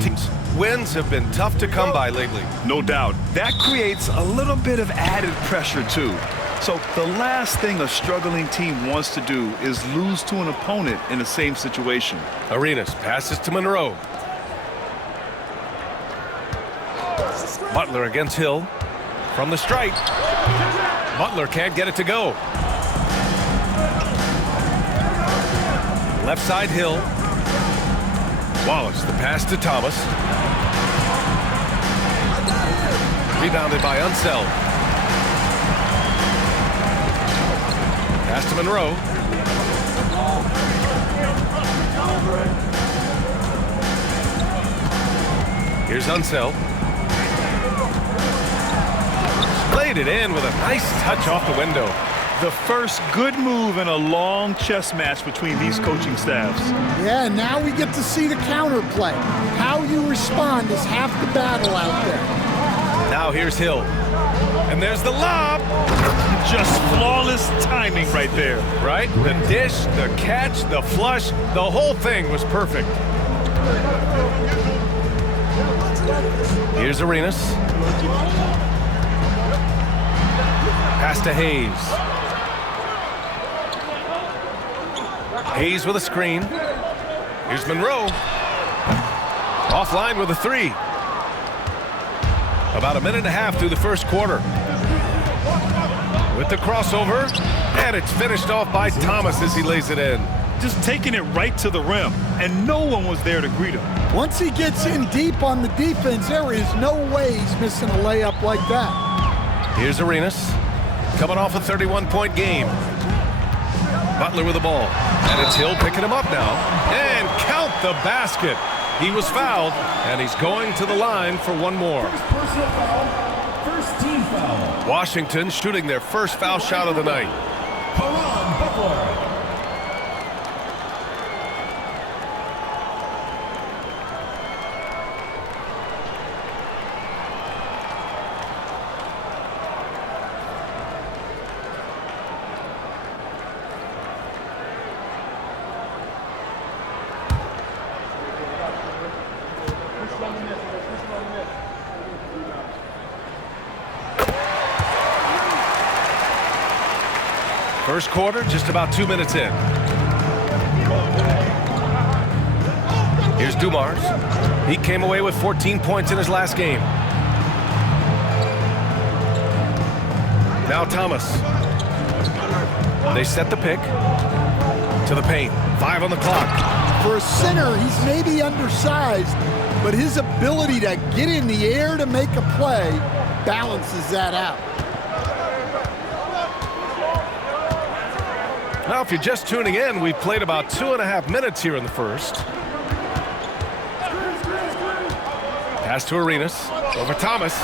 teams. Wins have been tough to come by lately. No doubt. That creates a little bit of added pressure, too. So the last thing a struggling team wants to do is lose to an opponent in the same situation. Arenas passes to Monroe. Butler against Hill. From the stripe. Butler can't get it to go. Left side Hill. Wallace, the pass to Thomas. Rebounded by Unseld. Pass to Monroe. Here's Unseld. Laid it in with a nice touch off the window. The first good move in a long chess match between these coaching staffs. Yeah, now we get to see the counterplay. How you respond is half the battle out there. Now here's Hill. And there's the lob. Just flawless timing right there. Right? The dish, the catch, the flush, the whole thing was perfect. Here's Arenas. Pass to Hayes. Hayes with a screen. Here's Monroe. Offline with a three. About a minute and a half through the first quarter. With the crossover, and it's finished off by Thomas as he lays it in. Just taking it right to the rim, and no one was there to greet him. Once he gets in deep on the defense, there is no way he's missing a layup like that. Here's Arenas, coming off a 31-point game. Butler with the ball, and it's Hill picking him up now. And count the basket. He was fouled, and he's going to the line for one more. First team foul. Washington shooting their first foul shot of the night. Butler. First quarter, just about 2 minutes in. Here's Dumars. He came away with 14 points in his last game. Now Thomas. They set the pick to the paint. 5 on the clock. For a center, he's maybe undersized, but his ability to get in the air to make a play balances that out. Now, if you're just tuning in, we've played about 2.5 minutes here in the first. Pass to Arenas. Over Thomas.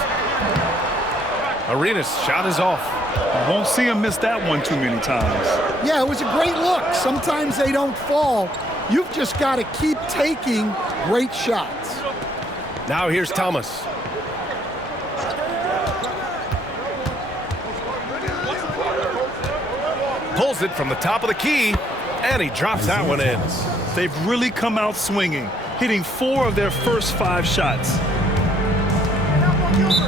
Arenas' shot is off. You won't see him miss that one too many times. Yeah, it was a great look. Sometimes they don't fall. You've just got to keep taking great shots. Now here's Thomas. Pulls it from the top of the key, and he drops that one in. They've really come out swinging, hitting 4 of their first 5 shots.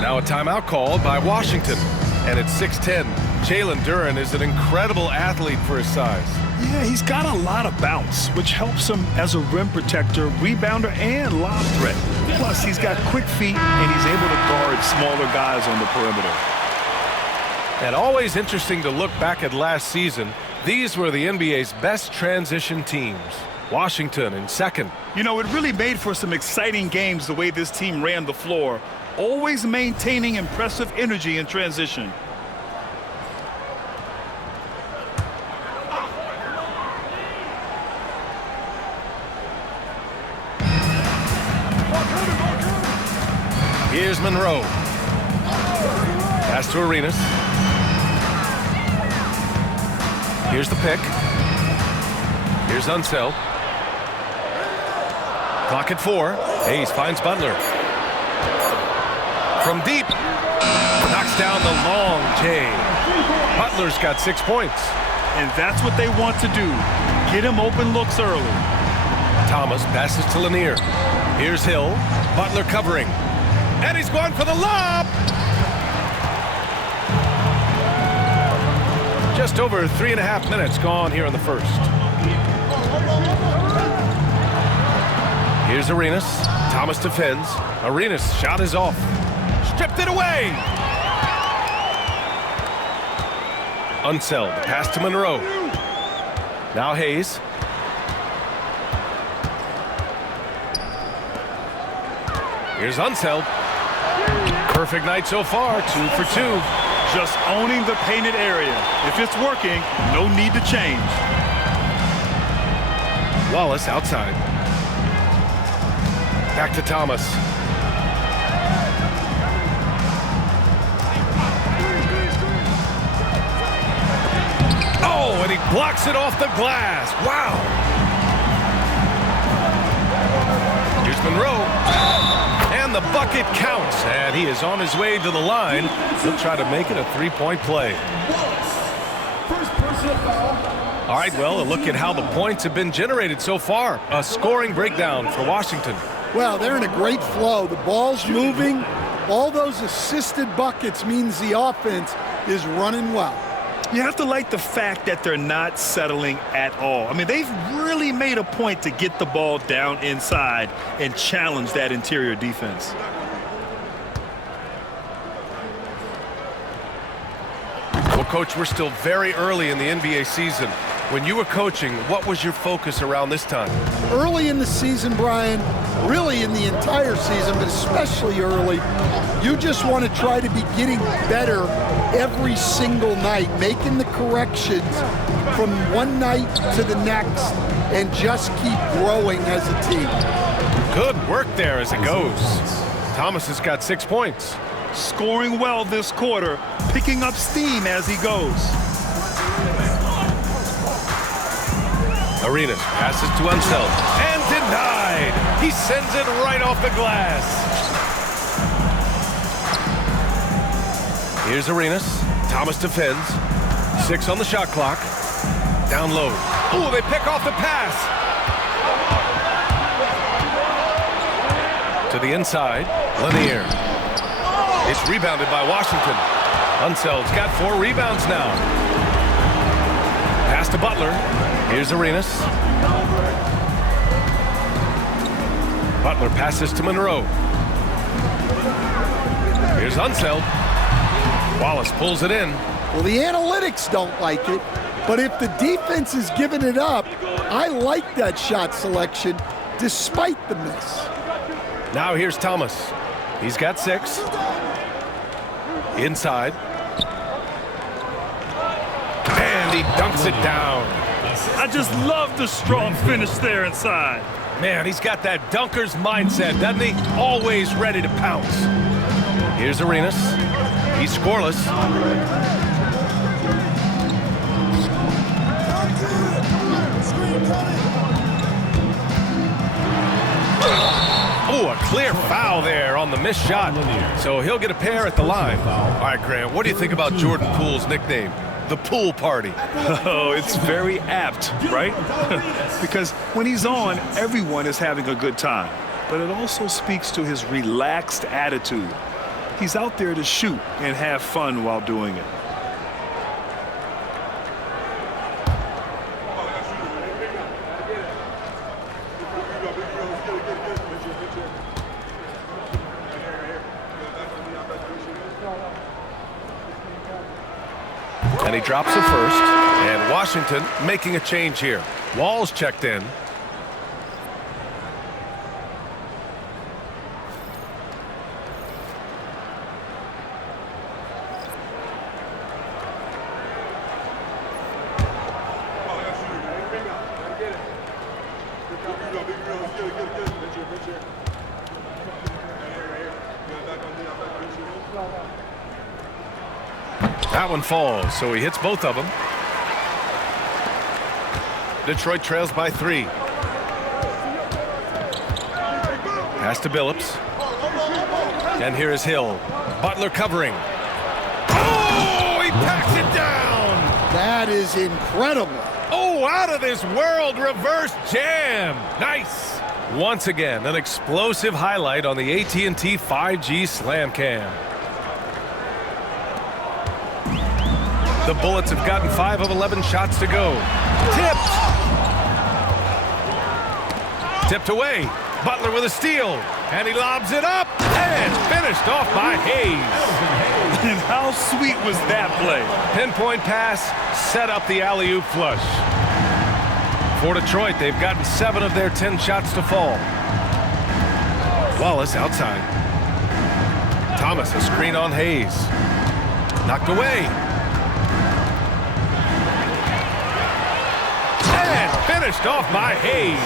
Now a timeout called by Washington, and it's 6:10. Jalen Duren is an incredible athlete for his size. Yeah, he's got a lot of bounce, which helps him as a rim protector, rebounder, and lob threat. Plus, he's got quick feet, and he's able to guard smaller guys on the perimeter. And always interesting to look back at last season. These were the NBA's best transition teams. Washington in second. You know, it really made for some exciting games the way this team ran the floor, always maintaining impressive energy in transition. Here's Monroe. Pass to Arenas. Here's the pick. Here's Unseld. Clock at 4. Hayes finds Butler. From deep. Knocks down the long J. Butler's got 6 points. And that's what they want to do. Get him open looks early. Thomas passes to Lanier. Here's Hill. Butler covering. And he's going for the lob. Just over 3.5 minutes gone here in the first. Here's Arenas. Thomas defends. Arenas' shot is off. Stripped it away. Unseld. Pass to Monroe. Now Hayes. Here's Unseld. Perfect night so far. 2 for 2. Just owning the painted area. If it's working, no need to change. Wallace outside. Back to Thomas. Oh, and he blocks it off the glass. Wow. Here's Monroe. And the bucket counts. And he is on his way to the line. He'll try to make it a three-point play. First personal foul. All right, well, a look at how the points have been generated so far. A scoring breakdown for Washington. Well, they're in a great flow. The ball's moving. All those assisted buckets means the offense is running well. You have to like the fact that they're not settling at all. I mean, they've really made a point to get the ball down inside and challenge that interior defense. Well, Coach, we're still very early in the NBA season. When you were coaching, what was your focus around this time? Early in the season, Brian, really in the entire season, but especially early, you just want to try to be getting better every single night, making the corrections from one night to the next, and just keep growing as a team. Good work there as it goes. Thomas has got 6 points. Scoring well this quarter, picking up steam as he goes. Arenas passes to Unseld and denied. He sends it right off the glass. Here's Arenas. Thomas defends. 6 on the shot clock. Down low. Oh, they pick off the pass. To the inside. Lanier. It's rebounded by Washington. Unseld's got 4 rebounds now. Pass to Butler. Here's Arenas. Butler passes to Monroe. Here's Unseld. Wallace pulls it in. Well, the analytics don't like it, but if the defense is giving it up, I like that shot selection despite the miss. Now here's Thomas. He's got 6. Inside. And he dunks it down. I just love the strong finish there inside. Man, he's got that dunker's mindset, doesn't he? Always ready to pounce. Here's Arenas. He's scoreless. Oh, a clear foul there on the missed shot. So he'll get a pair at the line. All right, Grant, what do you think about Jordan Poole's nickname? The Pool Party. Oh, it's very apt, right? Because when he's on, everyone is having a good time. But it also speaks to his relaxed attitude. He's out there to shoot and have fun while doing it. And he drops the first. And Washington making a change here. Wall's checked in. That one falls, so he hits both of them. Detroit trails by 3. Pass to Billups. And here is Hill. Butler covering. Oh, he packs it down. That is incredible. Oh, out of this world reverse jam. Nice. Once again, an explosive highlight on the AT&T 5G Slam Cam. The Bullets have gotten 5 of 11 shots to go. Tipped! Tipped away. Butler with a steal. And he lobs it up. And finished off by Hayes. And how sweet was that play? Pinpoint pass, set up the alley-oop flush. For Detroit, they've gotten 7 of their 10 shots to fall. Wallace outside. Thomas, a screen on Hayes. Knocked away. And finished off by Hayes.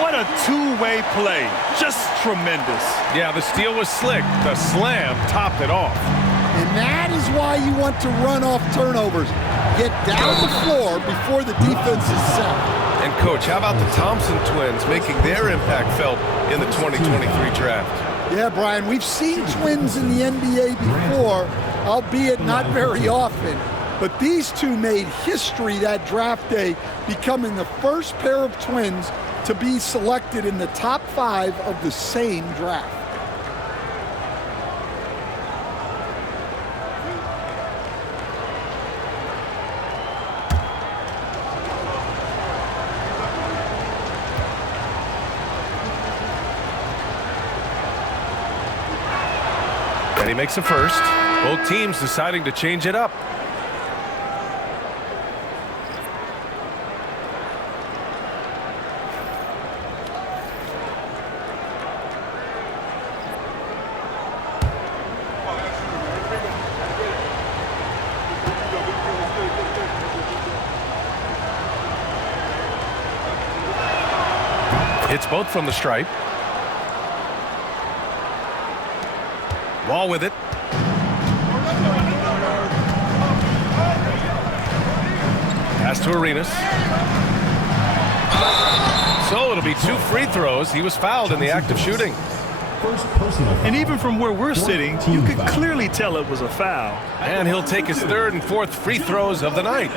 What a two-way play. Just tremendous. Yeah, the steal was slick. The slam topped it off. And that is why you want to run off turnovers. Get down the floor before the defense is set. And, Coach, how about the Thompson twins making their impact felt in the 2023 draft? Yeah, Brian, we've seen twins in the NBA before, albeit not very often. But these two made history that draft day, becoming the first pair of twins to be selected in the top 5 of the same draft. And he makes a first. Both teams deciding to change it up. It's both from the stripe. Wall with it. Pass to Arenas. So it'll be 2 free throws. He was fouled in the act of shooting. And even from where we're sitting, you could clearly tell it was a foul. And he'll take his 3rd and 4th free throws of the night.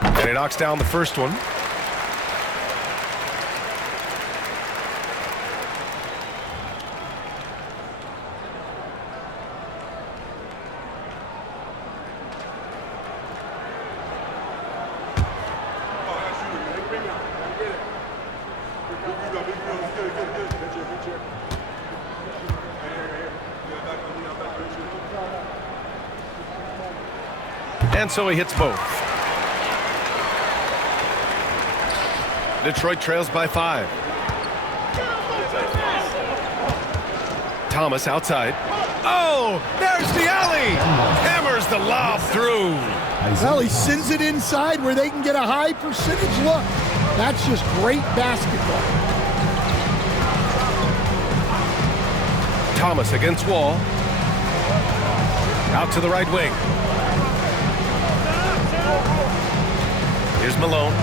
And he knocks down the first one. And so he hits both. Detroit trails by 5. Thomas outside. Oh, there's the alley. Hammers the lob through. Well, he sends it inside where they can get a high percentage look. That's just great basketball. Thomas against Wall. Out to the right wing. Here's Malone.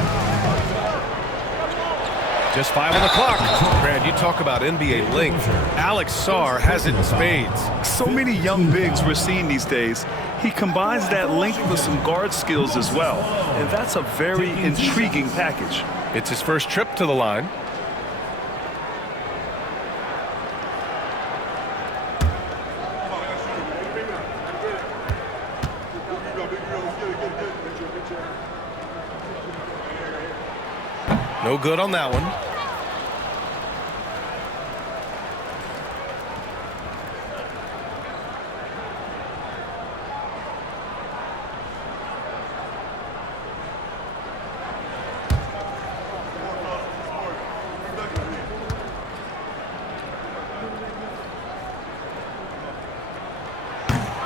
Just 5 on the clock. Brad, you talk about NBA length. Alex Sarr has it in spades. So many young bigs we're seeing these days. He combines that length with some guard skills as well. And that's a very intriguing package. It's his first trip to the line. No good on that one.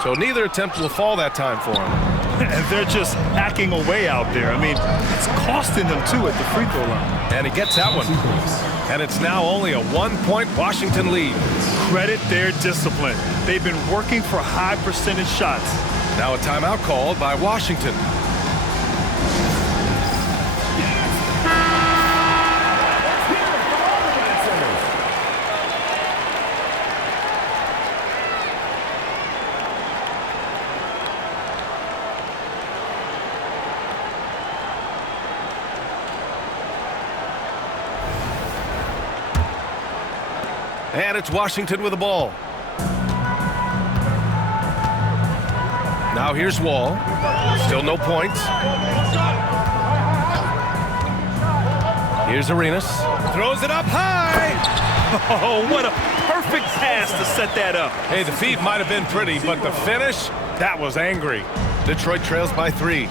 So neither attempt will fall that time for him. And they're just hacking away out there. I mean, it's costing them too at the free throw line. And he gets that one. And it's now only a 1-point Washington lead. Credit their discipline. They've been working for high percentage shots. Now a timeout called by Washington. And it's Washington with the ball. Now here's Wall. Still no points. Here's Arenas. Throws it up high. Oh, what a perfect pass to set that up. Hey, the feed might have been pretty, but the finish, that was angry. Detroit trails by 3.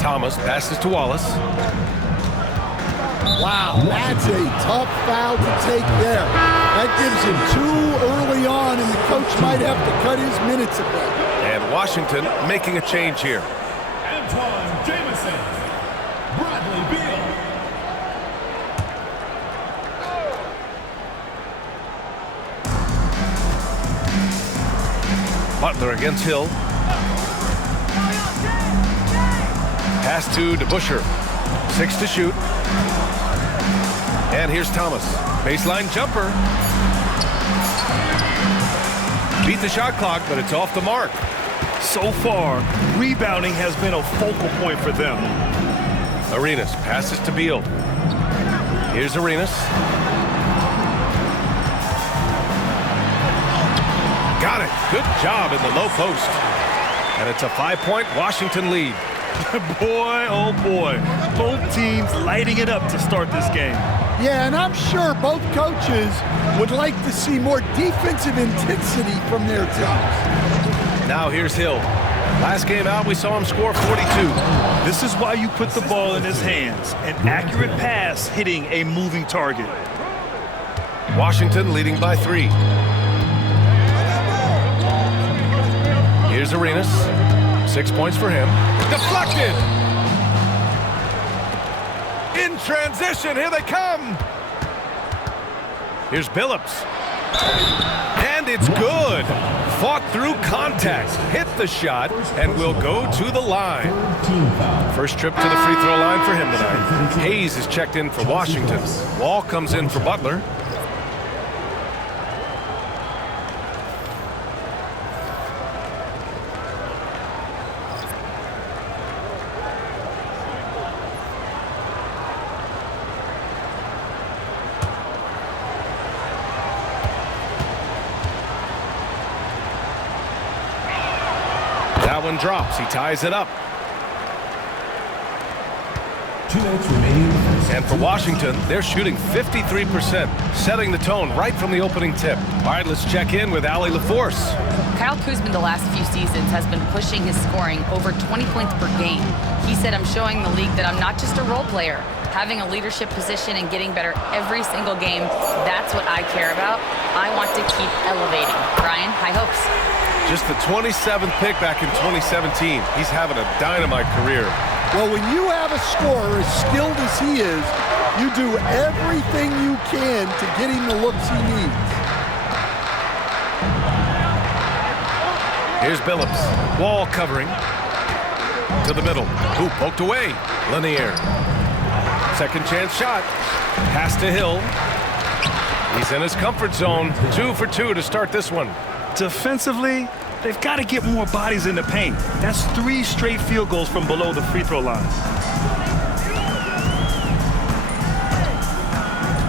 Thomas passes to Wallace. Wow, that's a tough foul to take there. That gives him 2 early on, and the coach might have to cut his minutes a bit. And Washington making a change here. Anton Jamison. Bradley Beal. Butler against Hill. Pass to DeBusschere. 6 to shoot. And here's Thomas. Baseline jumper. Beat the shot clock, but it's off the mark. So far, rebounding has been a focal point for them. Arenas passes to Beal. Here's Arenas. Got it. Good job in the low post. And it's a 5-point Washington lead. Boy, oh boy. Both teams lighting it up to start this game. Yeah, and I'm sure both coaches would like to see more defensive intensity from their teams. Now here's Hill. Last game out, we saw him score 42. This is why you put the ball in his hands. An accurate pass hitting a moving target. Washington leading by 3. Here's Arenas. 6 points for him. Deflected! In transition, here they come! Here's Billups. And it's good! Fought through contact, hit the shot, and will go to the line. First trip to the free throw line for him tonight. Hayes is checked in for Washington. Wall comes in for Butler. That one drops. He ties it up. 2 minutes remaining. And for Washington, they're shooting 53%, setting the tone right from the opening tip. All right, let's check in with Allie LaForce. Kyle Kuzma the last few seasons has been pushing his scoring over 20 points per game. He said, "I'm showing the league that I'm not just a role player. Having a leadership position and getting better every single game, that's what I care about. I want to keep elevating." Brian, high hopes. Just the 27th pick back in 2017. He's having a dynamite career. Well, when you have a scorer as skilled as he is, you do everything you can to get him the looks he needs. Here's Billups. Wall covering. To the middle. Ooh, poked away. Lanier. Second chance shot. Pass to Hill. He's in his comfort zone. 2 for 2 to start this one. Defensively, they've got to get more bodies in the paint. That's 3 straight field goals from below the free throw line.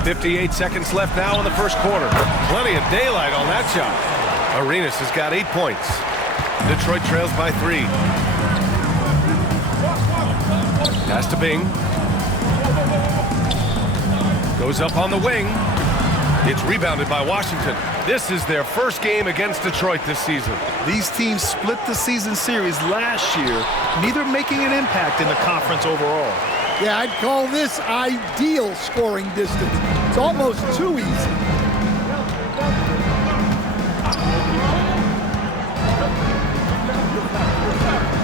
58 seconds left now in the first quarter. Plenty of daylight on that shot. Arenas has got 8 points. Detroit trails by 3. Pass to Bing. Goes up on the wing. It's rebounded by Washington. This is their first game against Detroit this season. These teams split the season series last year, neither making an impact in the conference overall. Yeah, I'd call this ideal scoring distance. It's almost too easy.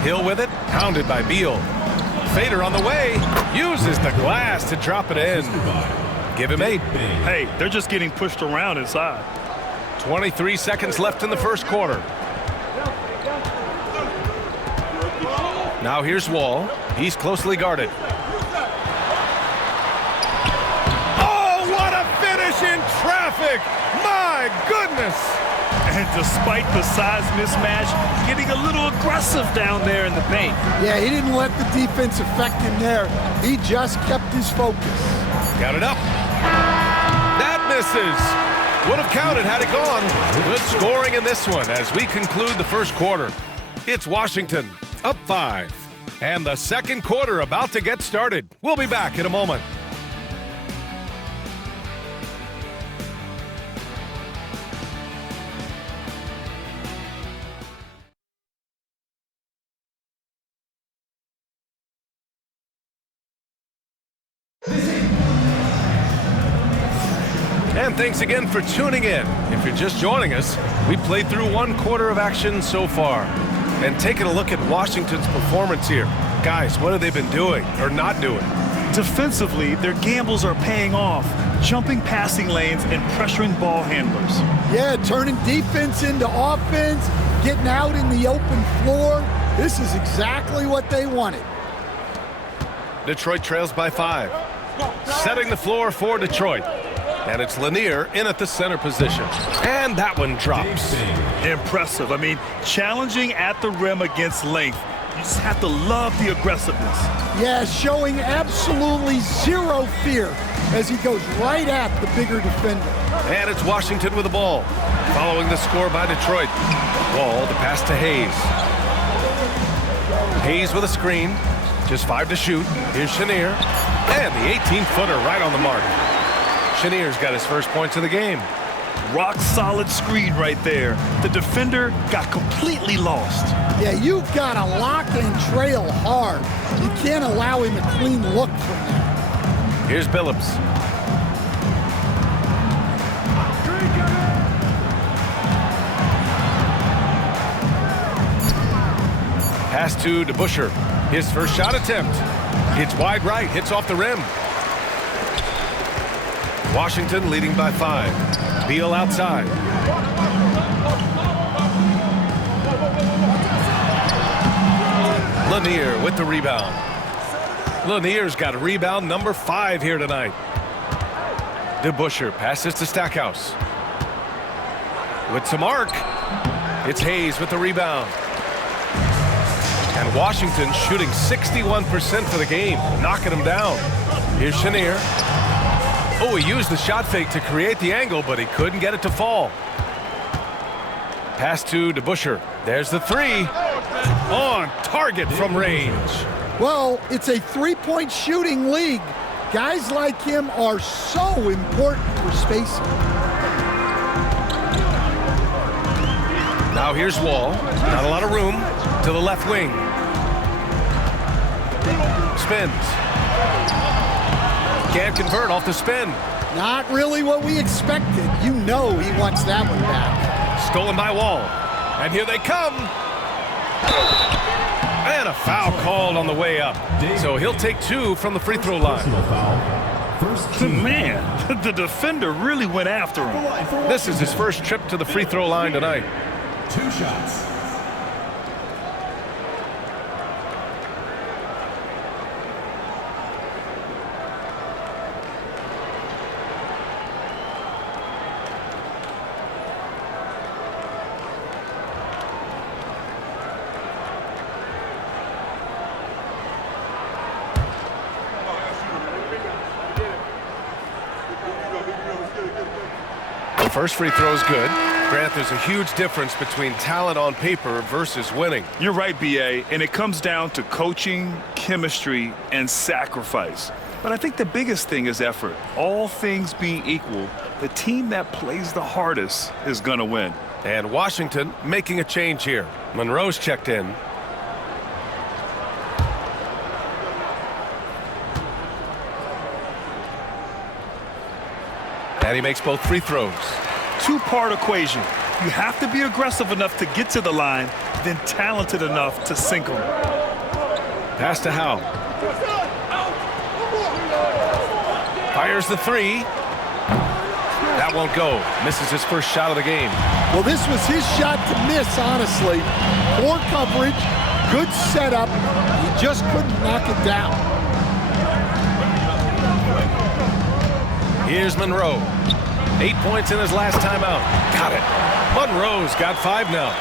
Hill with it, pounded by Beal. Fader on the way, uses the glass to drop it in. Give him 8. Hey, they're just getting pushed around inside. 23 seconds left in the first quarter. Now here's Wall. He's closely guarded. Oh, what a finish in traffic! My goodness! And despite the size mismatch, getting a little aggressive down there in the paint. Yeah, he didn't let the defense affect him there. He just kept his focus. Got it up. That misses. Would have counted had it gone. Good scoring in this one as we conclude the first quarter. It's Washington up 5. And the second quarter about to get started. We'll be back in a moment. And thanks again for tuning in. If you're just joining us, we played through one quarter of action so far. And taking a look at Washington's performance here. Guys, what have they been doing or not doing? Defensively, their gambles are paying off, jumping passing lanes and pressuring ball handlers. Yeah, turning defense into offense, getting out in the open floor. This is exactly what they wanted. Detroit trails by 5. Setting the floor for Detroit. And it's Lanier in at the center position. And that one drops. Impressive. I mean, challenging at the rim against length. You just have to love the aggressiveness. Yeah, showing absolutely zero fear as he goes right at the bigger defender. And it's Washington with the ball. Following the score by Detroit. Wall, the pass to Hayes. Hayes with a screen. Just 5 to shoot. Here's Chenier. And the 18-footer right on the mark. Chenier's got his first points of the game. Rock solid screen right there. The defender got completely lost. Yeah, you've got to lock and trail hard. You can't allow him a clean look from there. Here's Billups. Pass to DeBusschere. His first shot attempt. It's wide right, hits off the rim. Washington leading by 5. Beal outside. Lanier with the rebound. Lanier's got a rebound number 5 here tonight. DeBusschere passes to Stackhouse. With some arc. It's Hayes with the rebound. And Washington shooting 61% for the game, knocking them down. Here's Chenier. Oh, he used the shot fake to create the angle, but he couldn't get it to fall. Pass to DeBusschere. There's the 3. On target from range. Well, it's a three-point shooting league. Guys like him are so important for spacing. Now here's Wall. Not a lot of room to the left wing. Spins. Can't convert off the spin. Not really what we expected. You know he wants that one back. Stolen by Wall. And here they come. And a foul called on the way up. So he'll take 2 from the free throw line. Man, the defender really went after him. This is his first trip to the free throw line tonight. 2 shots. The first free throw is good. Grant, there's a huge difference between talent on paper versus winning. You're right, B.A., and it comes down to coaching, chemistry, and sacrifice. But I think the biggest thing is effort. All things being equal, the team that plays the hardest is going to win. And Washington making a change here. Monroe's checked in. And he makes both free throws. Two-part equation. You have to be aggressive enough to get to the line, then talented enough to sink them. Pass to Howe. Fires the 3. That won't go. Misses his first shot of the game. Well, this was his shot to miss, honestly. Poor coverage, good setup. He just couldn't knock it down. Here's Monroe. 8 points in his last timeout. Got it. Monroe's got 5 now.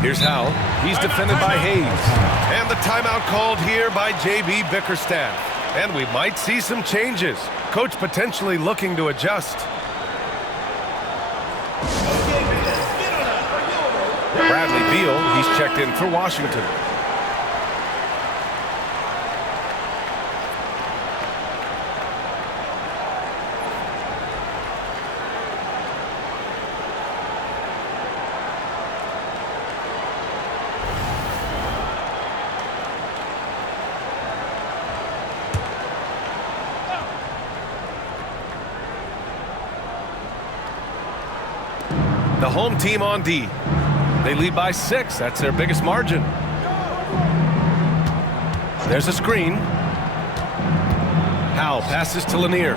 Here's Howe. He's defended by Hayes. And the timeout called here by J.B. Bickerstaff. And we might see some changes. Coach potentially looking to adjust. Bradley Beal, he's checked in for Washington. The home team on D. They lead by 6. That's their biggest margin. There's a screen. Howell passes to Lanier.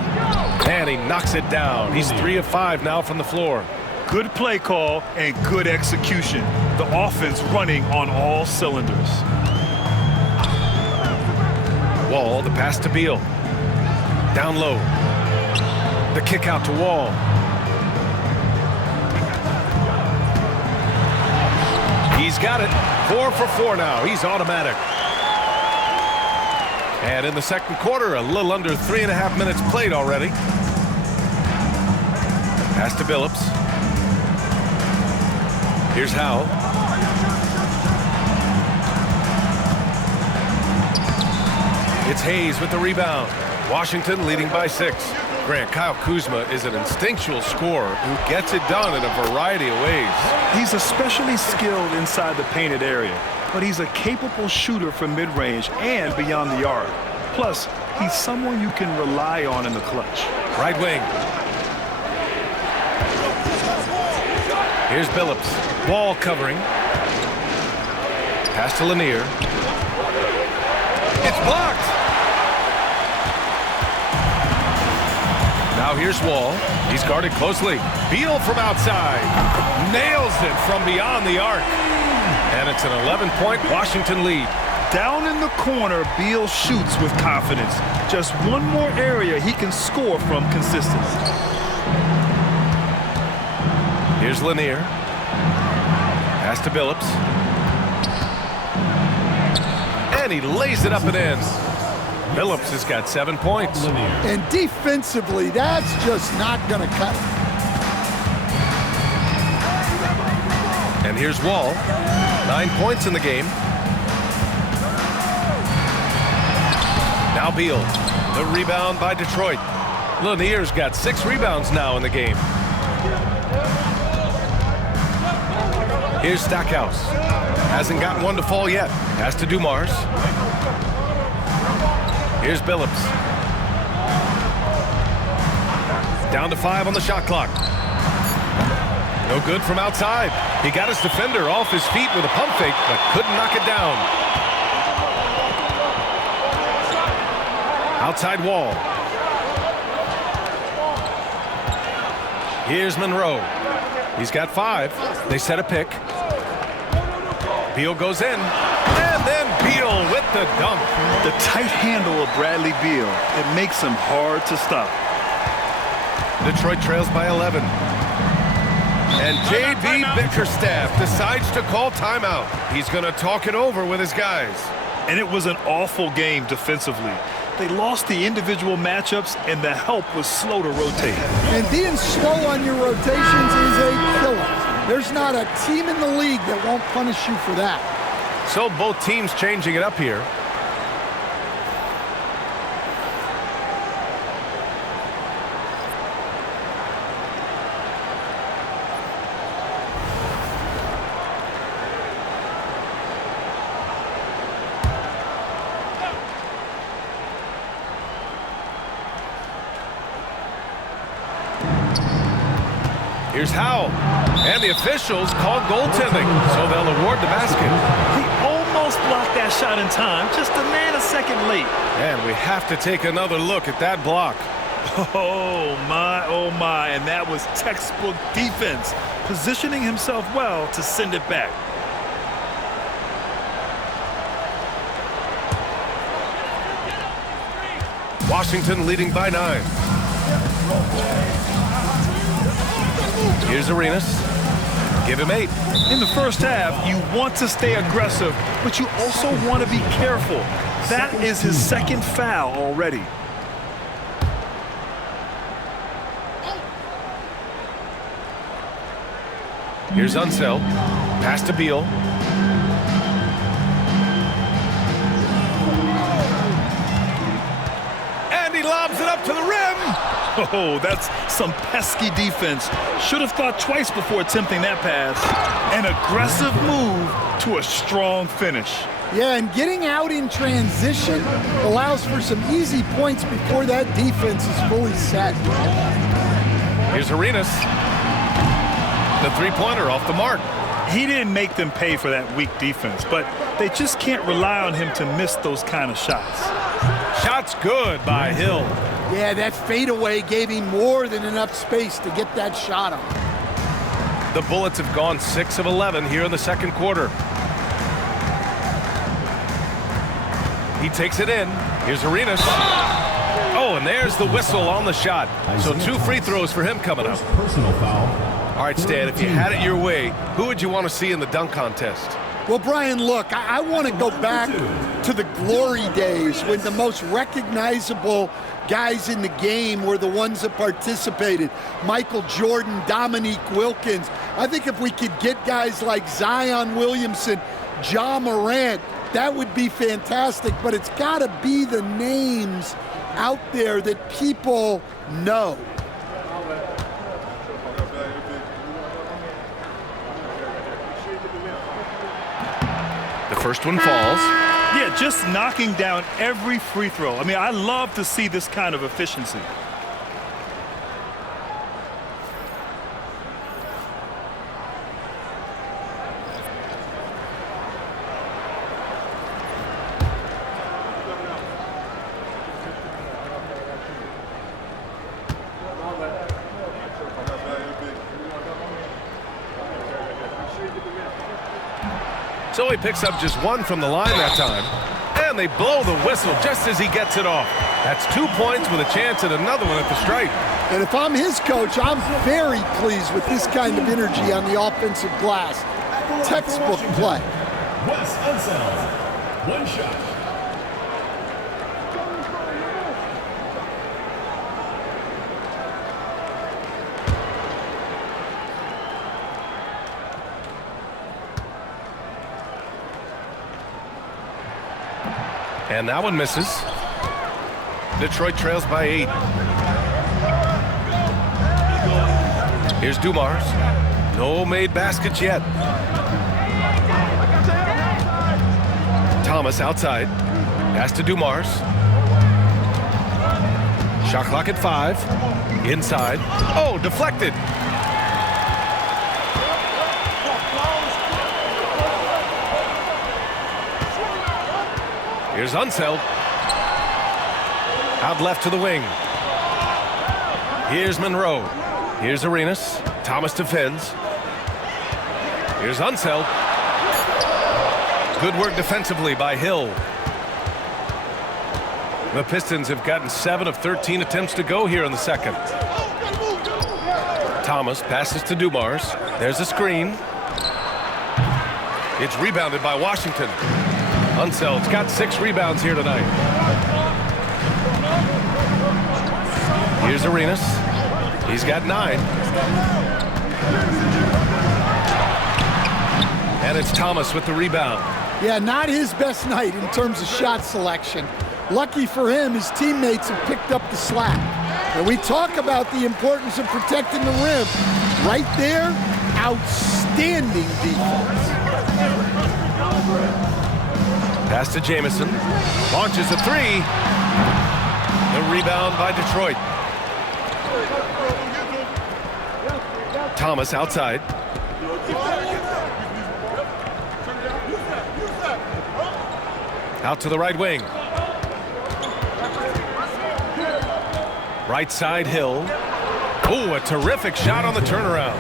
And he knocks it down. He's 3 of 5 now from the floor. Good play call and good execution. The offense running on all cylinders. Wall, the pass to Beal. Down low. The kick out to Wall. He's got it. 4 for 4 now. He's automatic. And in the second quarter, a little under 3.5 minutes played already. Pass to Billups. Here's Howell. It's Hayes with the rebound. Washington leading by 6. Grant, Kyle Kuzma is an instinctual scorer who gets it done in a variety of ways. He's especially skilled inside the painted area, but he's a capable shooter from mid-range and beyond the arc. Plus, he's someone you can rely on in the clutch. Right wing. Here's Billups. Wall covering. Pass to Lanier. It's blocked. Now here's Wall. He's guarded closely. Beal from outside. Nails it from beyond the arc. And it's an 11-point Washington lead. Down in the corner, Beal shoots with confidence. Just one more area he can score from consistently. Here's Lanier. Pass to Billups. And he lays it up and in. Billups has got 7 points. And defensively, that's just not going to cut it. And here's Wall. 9 points in the game. Now Beal. The rebound by Detroit. Lanier's got 6 rebounds now in the game. Here's Stackhouse. Hasn't gotten one to fall yet. Has to do Mars. Here's Billups. Down to 5 on the shot clock. No good from outside. He got his defender off his feet with a pump fake, but couldn't knock it down. Outside Wall. Here's Monroe. He's got 5. They set a pick. Beal goes in. And then Beal with the dunk. The tight handle of Bradley Beal, it makes him hard to stop. Detroit trails by 11. And J.B. Bickerstaff decides to call timeout. He's going to talk it over with his guys. And it was an awful game defensively. They lost the individual matchups, and the help was slow to rotate. And being slow on your rotations is a killer. There's not a team in the league that won't punish you for that. So both teams changing it up here. Here's Howell. And the officials call goaltending, so they'll award the basket. He almost blocked that shot in time, just a man a second late. And we have to take another look at that block. Oh my, and that was textbook defense, positioning himself well to send it back. Washington leading by 9. Here's Arenas. Give him 8. In the first half, you want to stay aggressive, but you also want to be careful. That is his second foul already. Here's Unseld. Pass to Beal. And he lobs it up to the rim. Oh, that's some pesky defense. Should have thought twice before attempting that pass. An aggressive move to a strong finish. Yeah, and getting out in transition allows for some easy points before that defense is fully set. Here's Arenas. The three-pointer off the mark. He didn't make them pay for that weak defense, but they just can't rely on him to miss those kind of shots. Shot's good by Hill. Yeah, that fadeaway gave him more than enough space to get that shot on. The Bullets have gone 6 of 11 here in the second quarter. He takes it in. Here's Arenas. Oh, and there's the whistle on the shot. So 2 free throws for him coming up. Personal foul. All right, Stan, if you had it your way, who would you want to see in the dunk contest? Well, Brian, look, I want to go back to the glory days when the most recognizable guys in the game were the ones that participated. Michael Jordan, Dominique Wilkins. I think if we could get guys like Zion Williamson, Ja Morant, that would be fantastic, but it's got to be the names out there that people know. The first one falls. Yeah, just knocking down every free throw. I mean, I love to see this kind of efficiency. So he picks up just 1 from the line that time. And they blow the whistle just as he gets it off. That's 2 points with a chance at another one at the stripe. And if I'm his coach, I'm very pleased with this kind of energy on the offensive glass. Textbook play. Wes Unseld. 1 shot. And that one misses. Detroit trails by 8. Here's Dumars. No made baskets yet. Thomas outside. Pass to Dumars. Shot clock at 5. Inside. Oh, deflected. Here's Unseld. Out left to the wing. Here's Monroe. Here's Arenas. Thomas defends. Here's Unseld. Good work defensively by Hill. The Pistons have gotten 7 of 13 attempts to go here in the second. Thomas passes to Dumars. There's a screen. It's rebounded by Washington. Unseld's got 6 rebounds here tonight. Here's Arenas. He's got 9. And it's Thomas with the rebound. Yeah, not his best night in terms of shot selection. Lucky for him, his teammates have picked up the slack. And we talk about the importance of protecting the rim. Right there, outstanding defense. Pass to Jamison. Launches a 3. The rebound by Detroit. Thomas outside. Out to the right wing. Right side, Hill. Oh, a terrific shot on the turnaround.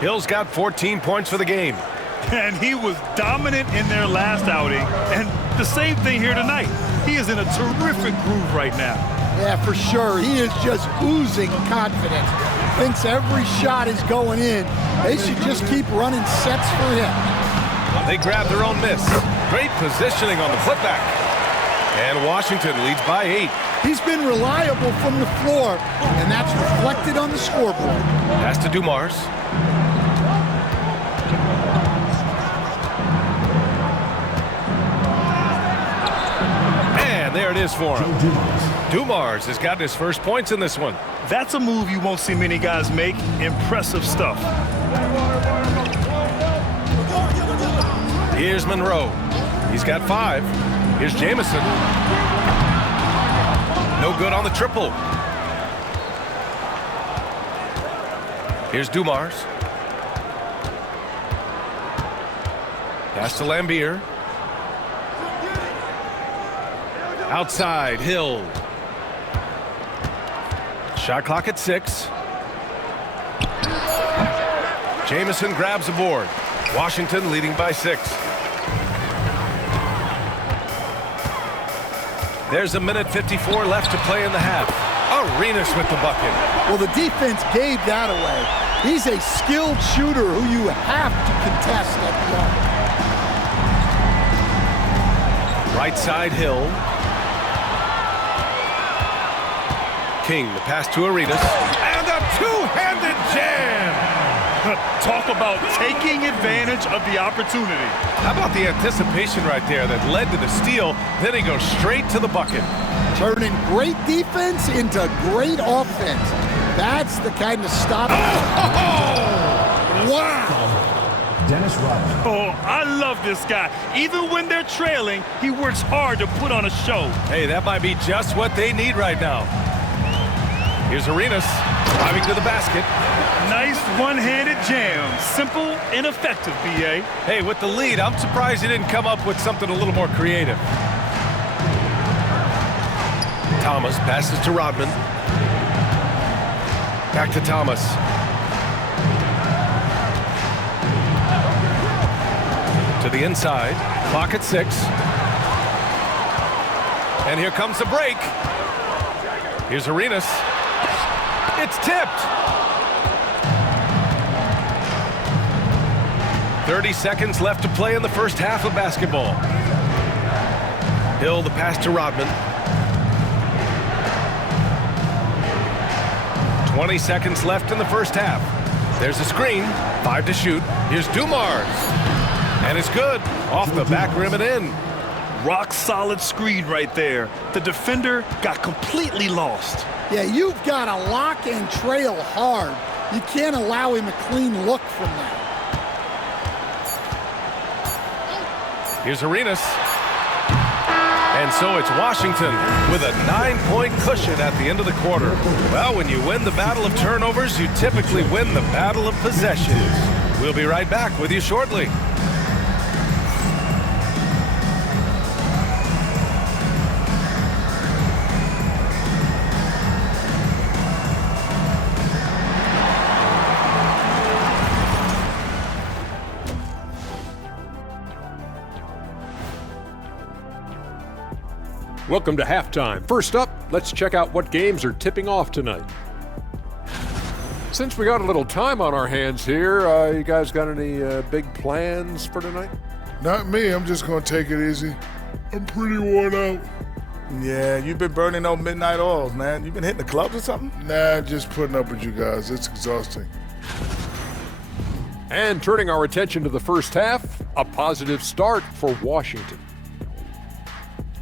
Hill's got 14 points for the game. And he was dominant in their last outing. And the same thing here tonight. He is in a terrific groove right now. Yeah, for sure. He is just oozing confidence. Thinks every shot is going in. They should just keep running sets for him. They grab their own miss. Great positioning on the putback. And Washington leads by 8. He's been reliable from the floor, and that's reflected on the scoreboard. Pass to Dumars. And there it is for him. Dumars has gotten his first points in this one. That's a move you won't see many guys make. Impressive stuff. Here's Monroe. He's got 5. Here's Jamison. No good on the triple. Here's Dumars. Pass to Lambier. Outside, Hill. Shot clock at 6. Jamison grabs a board. Washington leading by 6. There's a minute 54 left to play in the half. Arenas with the bucket. Well, the defense gave that away. He's a skilled shooter who you have to contest at the arc. Right side, Hill. King, the pass to Arenas. And a two-handed jam! Talk about taking advantage of the opportunity. How about the anticipation right there that led to the steal? Then he goes straight to the bucket. Turning great defense into great offense. That's the kind of stop. Wow! Dennis Rodman. Oh, I love this guy. Even when they're trailing, he works hard to put on a show. Hey, that might be just what they need right now. Here's Arenas driving to the basket. Nice one-handed jam. Simple and effective, B.A. Hey, with the lead, I'm surprised he didn't come up with something a little more creative. Thomas passes to Rodman. Back to Thomas. To the inside. Clock at 6. And here comes the break. Here's Arenas. It's tipped. 30 seconds left to play in the first half of basketball. Hill, the pass to Rodman. 20 seconds left in the first half. There's a screen. 5 to shoot. Here's Dumars. And it's good. Off the back rim and in. Rock solid screen right there. The defender got completely lost. Yeah, you've got to lock and trail hard. You can't allow him a clean look from that. Here's Arenas. And so it's Washington with a 9-point cushion at the end of the quarter. Well, when you win the battle of turnovers, you typically win the battle of possessions. We'll be right back with you shortly. Welcome to halftime. First up, let's check out what games are tipping off tonight. Since we got a little time on our hands here, you guys got any big plans for tonight? Not me. I'm just going to take it easy. I'm pretty worn out. Yeah, you've been burning those midnight oils, man. You been hitting the clubs or something? Nah, just putting up with you guys. It's exhausting. And turning our attention to the first half, a positive start for Washington.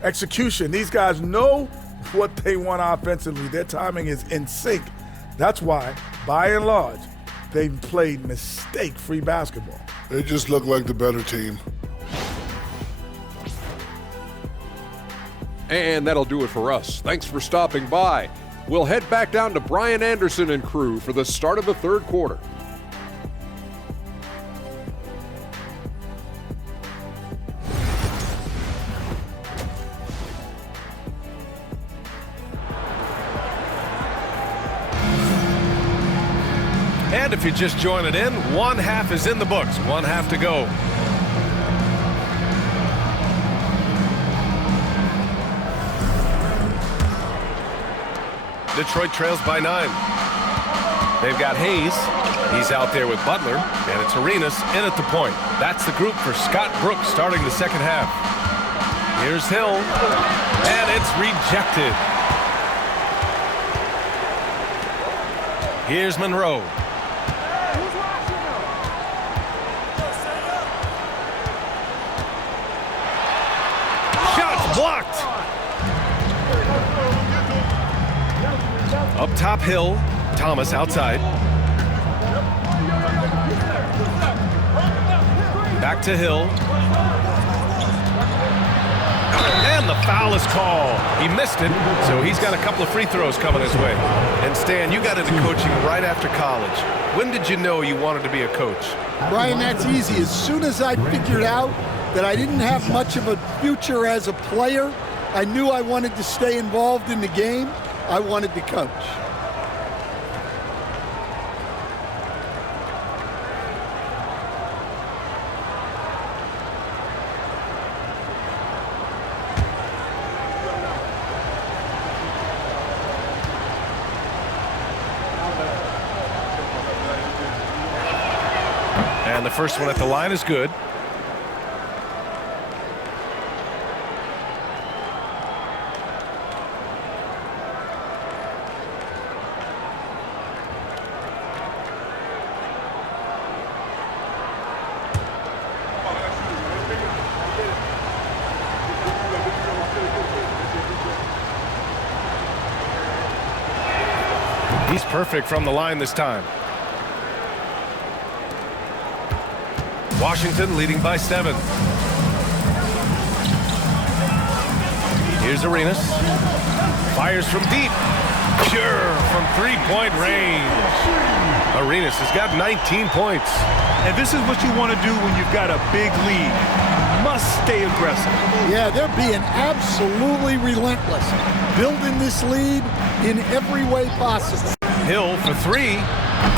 Execution. These guys know what they want offensively. Their timing is in sync. That's why, by and large, they've played mistake-free basketball. They just look like the better team. And that'll do it for us. Thanks for stopping by. We'll head back down to Brian Anderson and crew for the start of the third quarter. And if you're just joining in, one half is in the books. One half to go. Detroit trails by 9. They've got Hayes. He's out there with Butler. And it's Arenas in at the point. That's the group for Scott Brooks starting the second half. Here's Hill. It's rejected. Here's Monroe. Shots blocked. Up top, Hill. Thomas outside. Back to Hill. And the foul is called. He missed it, so he's got a couple of free throws coming his way. And Stan, you got into coaching right after college. When did you know you wanted to be a coach? Brian, that's easy. As soon as I figured out that I didn't have much of a future as a player, I knew I wanted to stay involved in the game. I wanted to coach. And the first one at the line is good. He's perfect from the line this time. Washington leading by 7. Here's Arenas. Fires from deep. Pure from three-point range. Arenas has got 19 points. And this is what you want to do when you've got a big lead. You must stay aggressive. Yeah, they're being absolutely relentless. Building this lead in every way possible. Hill for 3.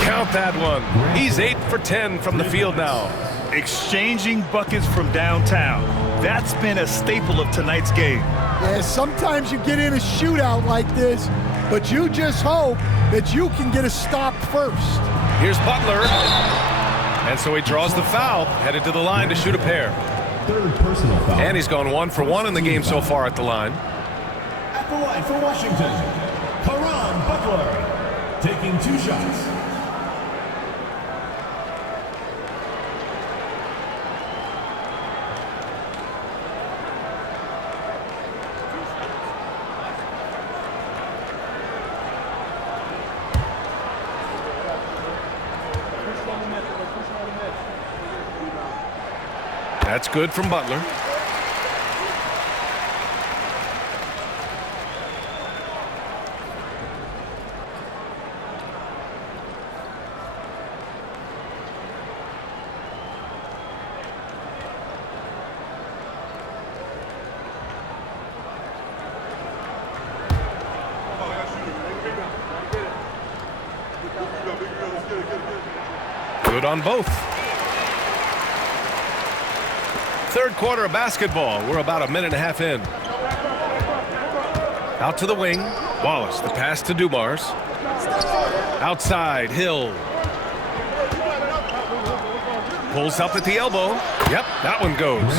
Count that one. He's 8 for 10 from the field now. Exchanging buckets from downtown. That's been a staple of tonight's game. Yeah, sometimes you get in a shootout like this, but you just hope that you can get a stop first. Here's Butler. And so he draws the foul, headed to the line to shoot a pair. Third personal foul. And he's gone 1 for 1 in the game so far at the line. At the line for Washington, Caron Butler, taking 2 shots. That's good from Butler. Good on both. Third quarter of basketball. We're about a minute and a half in. Out to the wing. Wallace, the pass to Dumars. Outside, Hill. Pulls up at the elbow. Yep, that one goes.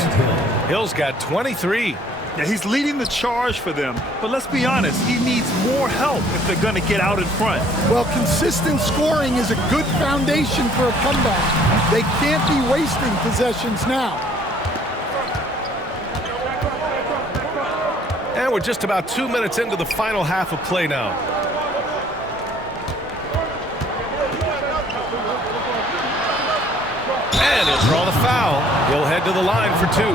Hill's got 23. Yeah, he's leading the charge for them, but let's be honest, he needs more help if they're going to get out in front. Well, consistent scoring is a good foundation for a comeback. They can't be wasting possessions now. And we're just about 2 minutes into the final half of play now. And he'll draw the foul. He'll head to the line for 2.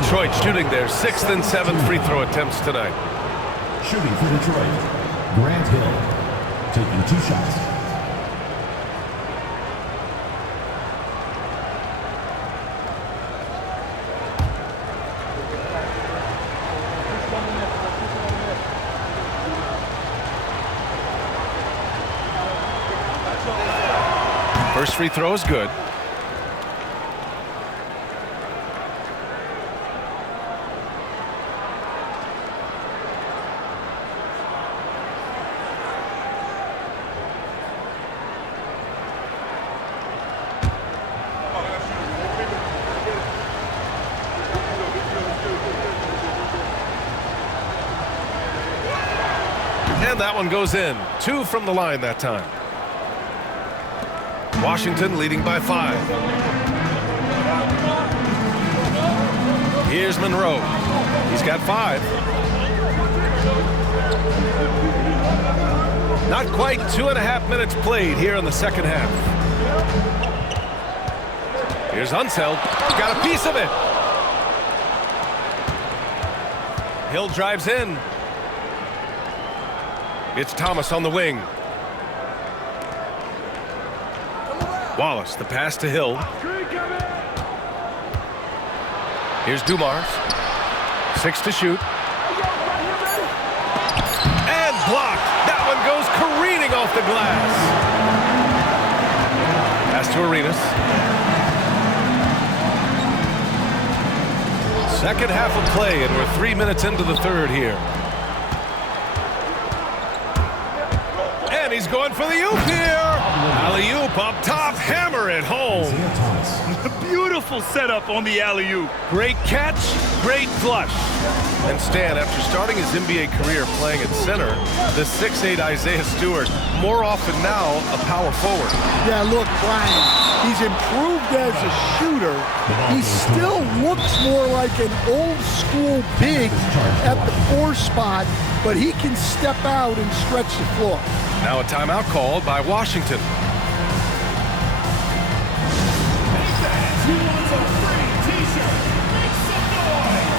Detroit shooting their 6th and 7th free throw attempts tonight. Shooting for Detroit, Grant Hill, taking 2 shots. First free throw is good. And that one goes in. 2 from the line that time. Washington leading by 5. Here's Monroe. He's got 5. Not quite 2.5 minutes played here in the second half. Here's Unseld. Got a piece of it. Hill drives in. It's Thomas on the wing. Wallace, the pass to Hill. Here's Dumars. 6 to shoot. And blocked. That one goes careening off the glass. Pass to Arenas. Second half of play, and we're 3 minutes into the third here. And he's going for the oop here. Alley-oop up top, hammer it home. Beautiful setup on the alley-oop. Great catch, great flush. And Stan, after starting his NBA career playing at center, the 6'8" Isaiah Stewart, more often now a power forward. Yeah, look, Brian, he's improved as a shooter. He still looks more like an old-school big at the 4 spot, but he can step out and stretch the floor. Now a timeout called by Washington. Who wants a free t-shirt? Make some noise!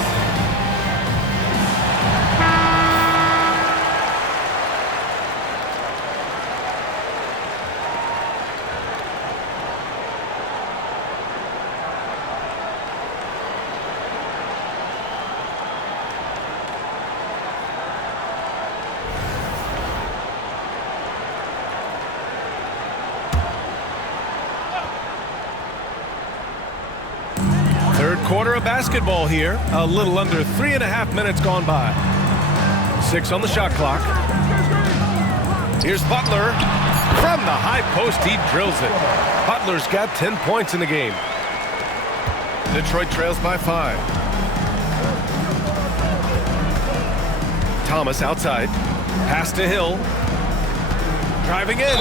Quarter of basketball here. A little under 3.5 minutes gone by. 6 on the shot clock. Here's Butler. From the high post, he drills it. Butler's got 10 points in the game. Detroit trails by 5. Thomas outside. Pass to Hill. Driving in.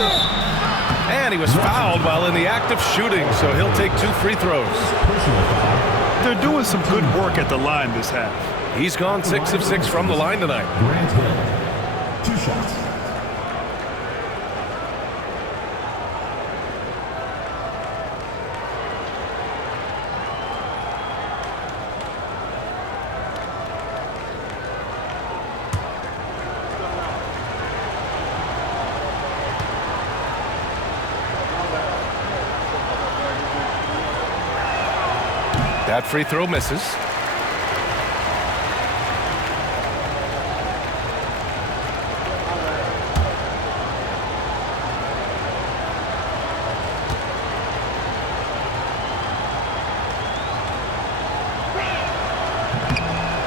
And he was fouled while in the act of shooting, so he'll take 2 free throws. They're doing some good work at the line this half. He's gone 6 of 6 from the line tonight. Grant Hill, 2 shots. That free throw misses.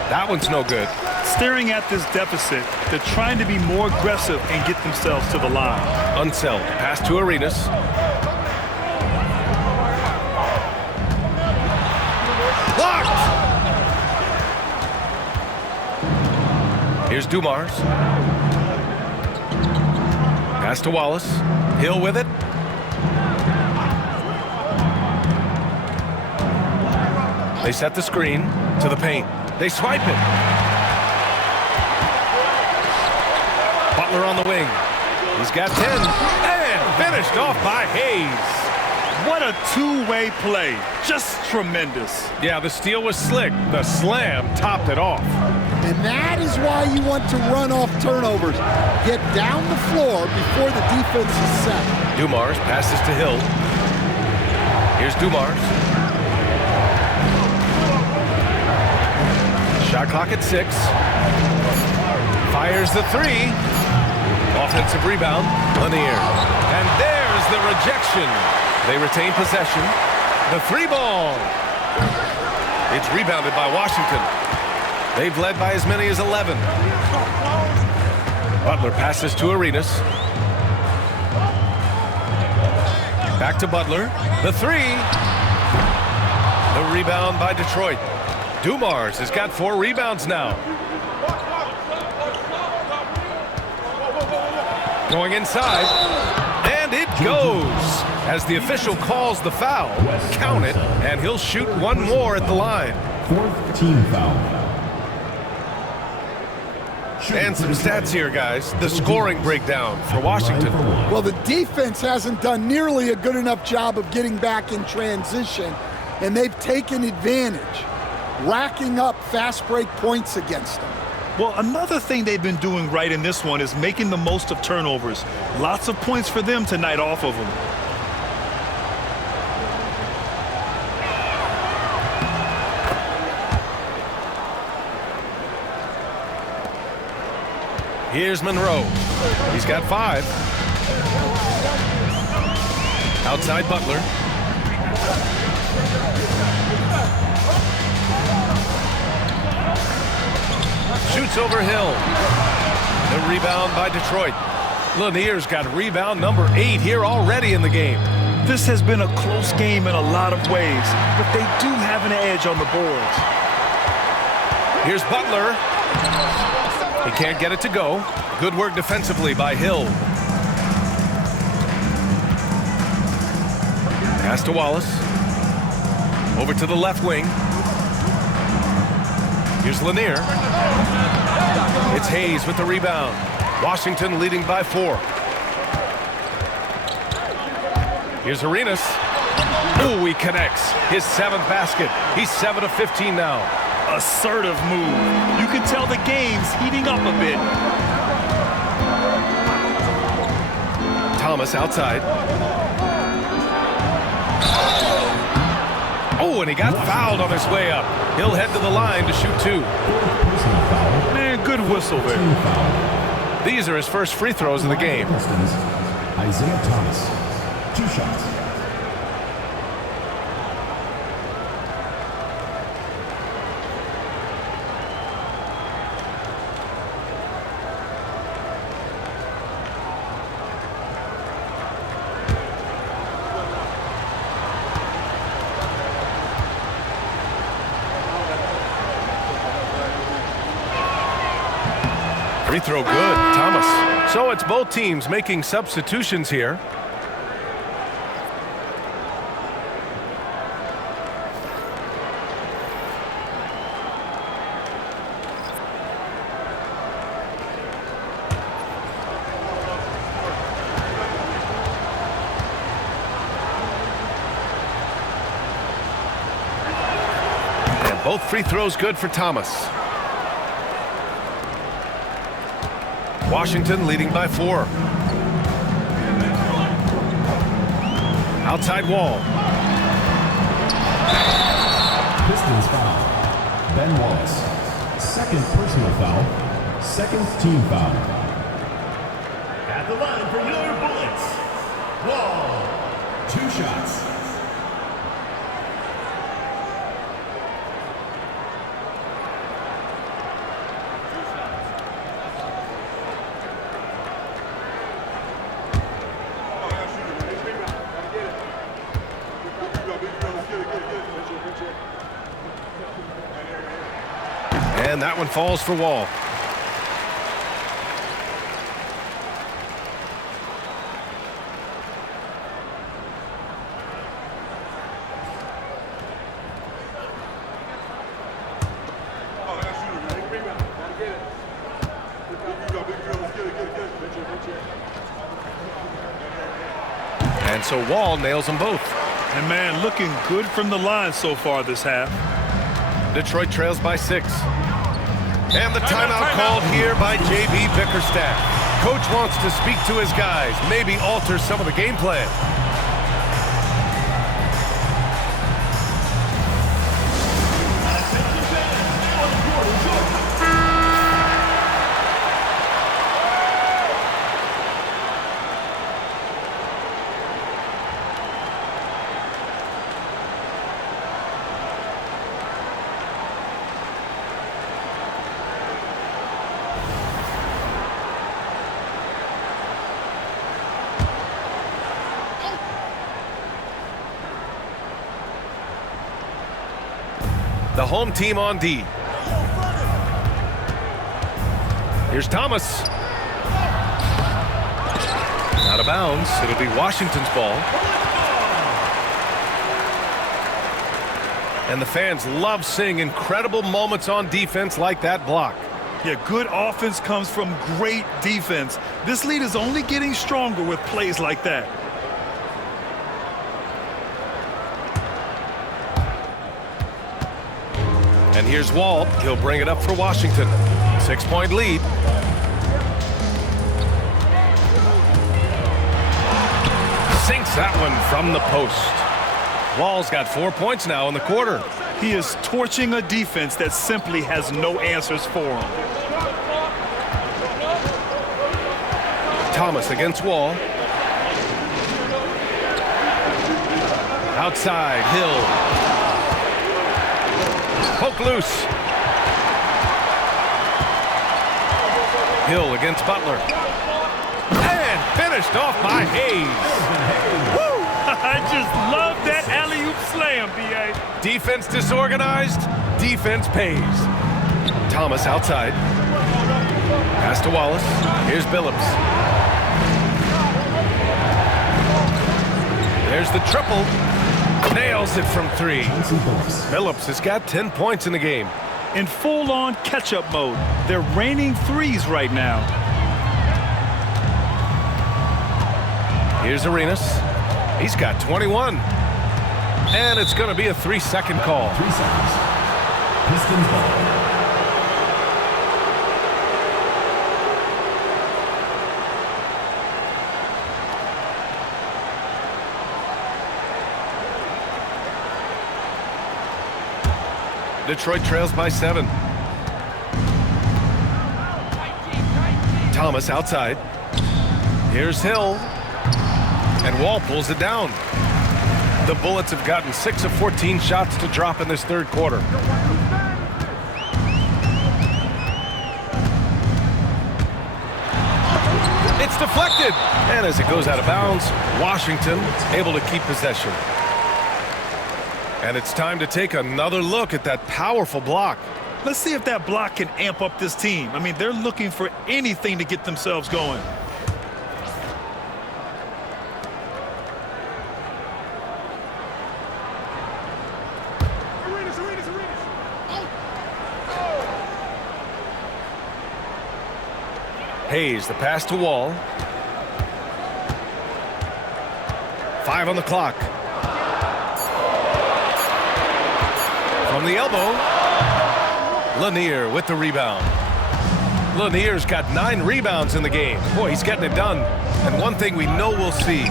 That one's no good. Staring at this deficit, they're trying to be more aggressive and get themselves to the line. Unseld. Pass to Arenas. Blocked! Here's Dumars. Pass to Wallace. Hill with it. They set the screen to the paint. They swipe it. Butler on the wing. He's got 10. And finished off by Hayes. What a two-way play. Just tremendous. Yeah, the steal was slick. The slam topped it off. And that is why you want to run off turnovers. Get down the floor before the defense is set. Dumars passes to Hill. Here's Dumars. Shot clock at 6. Fires the 3. Offensive rebound. Lanier. And there's the rejection. They retain possession. The 3 ball. It's rebounded by Washington. They've led by as many as 11. Butler passes to Arenas. Back to Butler. The 3. The rebound by Detroit. Dumars has got 4 rebounds now. Going inside, and it goes. As the official calls the foul, count it, and he'll shoot one more at the line. 4th team foul. And some stats here, guys. The scoring breakdown for Washington. Well, the defense hasn't done nearly a good enough job of getting back in transition, and they've taken advantage, racking up fast break points against them. Well, another thing they've been doing right in this one is making the most of turnovers. Lots of points for them tonight off of them. Here's Monroe. He's got 5. Outside Butler. Shoots over Hill. The rebound by Detroit. Lanier's got rebound number 8 here already in the game. This has been a close game in a lot of ways, but they do have an edge on the boards. Here's Butler. He can't get it to go. Good work defensively by Hill. Pass to Wallace. Over to the left wing. Here's Lanier. It's Hayes with the rebound. Washington leading by 4. Here's Arenas. Ooh, he connects. His 7th basket. He's 7 of 15 now. Assertive move. You can tell the game's heating up a bit. Thomas outside. Oh, and he got fouled on his way up. He'll head to the line to shoot 2. Man, good whistle there. These are his first free throws of the game. Pistons, Isaiah Thomas. 2 shots. Free throw good, Thomas. So it's both teams making substitutions here. And both free throws good for Thomas. Washington leading by 4. Outside Wall. Pistons foul. Ben Wallace. 2nd personal foul. 2nd team foul. At the line for your Bullets. Wall. 2 shots. And that one falls for Wall. And so Wall nails them both. And man, looking good from the line so far this half. Detroit trails by 6. And the timeout called here by J.B. Bickerstaff. Coach wants to speak to his guys, maybe alter some of the game plan. The home team on D. Here's Thomas. Out of bounds. It'll be Washington's ball. And the fans love seeing incredible moments on defense like that block. Yeah, good offense comes from great defense. This lead is only getting stronger with plays like that. And here's Wall. He'll bring it up for Washington. 6-point lead. Sinks that one from the post. Wall's got 4 points now in the quarter. He is torching a defense that simply has no answers for him. Thomas against Wall. Outside, Hill. Poke loose. Hill against Butler. And finished off by Hayes. Woo! I just love that alley-oop slam, B.A. Defense disorganized, defense pays. Thomas outside. Pass to Wallace. Here's Billups. There's the triple. Nails it from 3. Billups has got 10 points in the game. In full-on catch-up mode. They're raining threes right now. Here's Arenas. He's got 21. And it's going to be a 3-second call. 3 seconds. Pistons ball. Detroit trails by 7. Thomas outside. Here's Hill. And Wall pulls it down. The Bullets have gotten 6 of 14 shots to drop in this third quarter. It's deflected. And as it goes out of bounds, Washington able to keep possession. And it's time to take another look at that powerful block. Let's see if that block can amp up this team. I mean, they're looking for anything to get themselves going. Hayes, the pass to Wall. 5 on the clock. From the elbow, Lanier with the rebound. Lanier's got 9 rebounds in the game. Boy, he's getting it done. And one thing we know we'll see,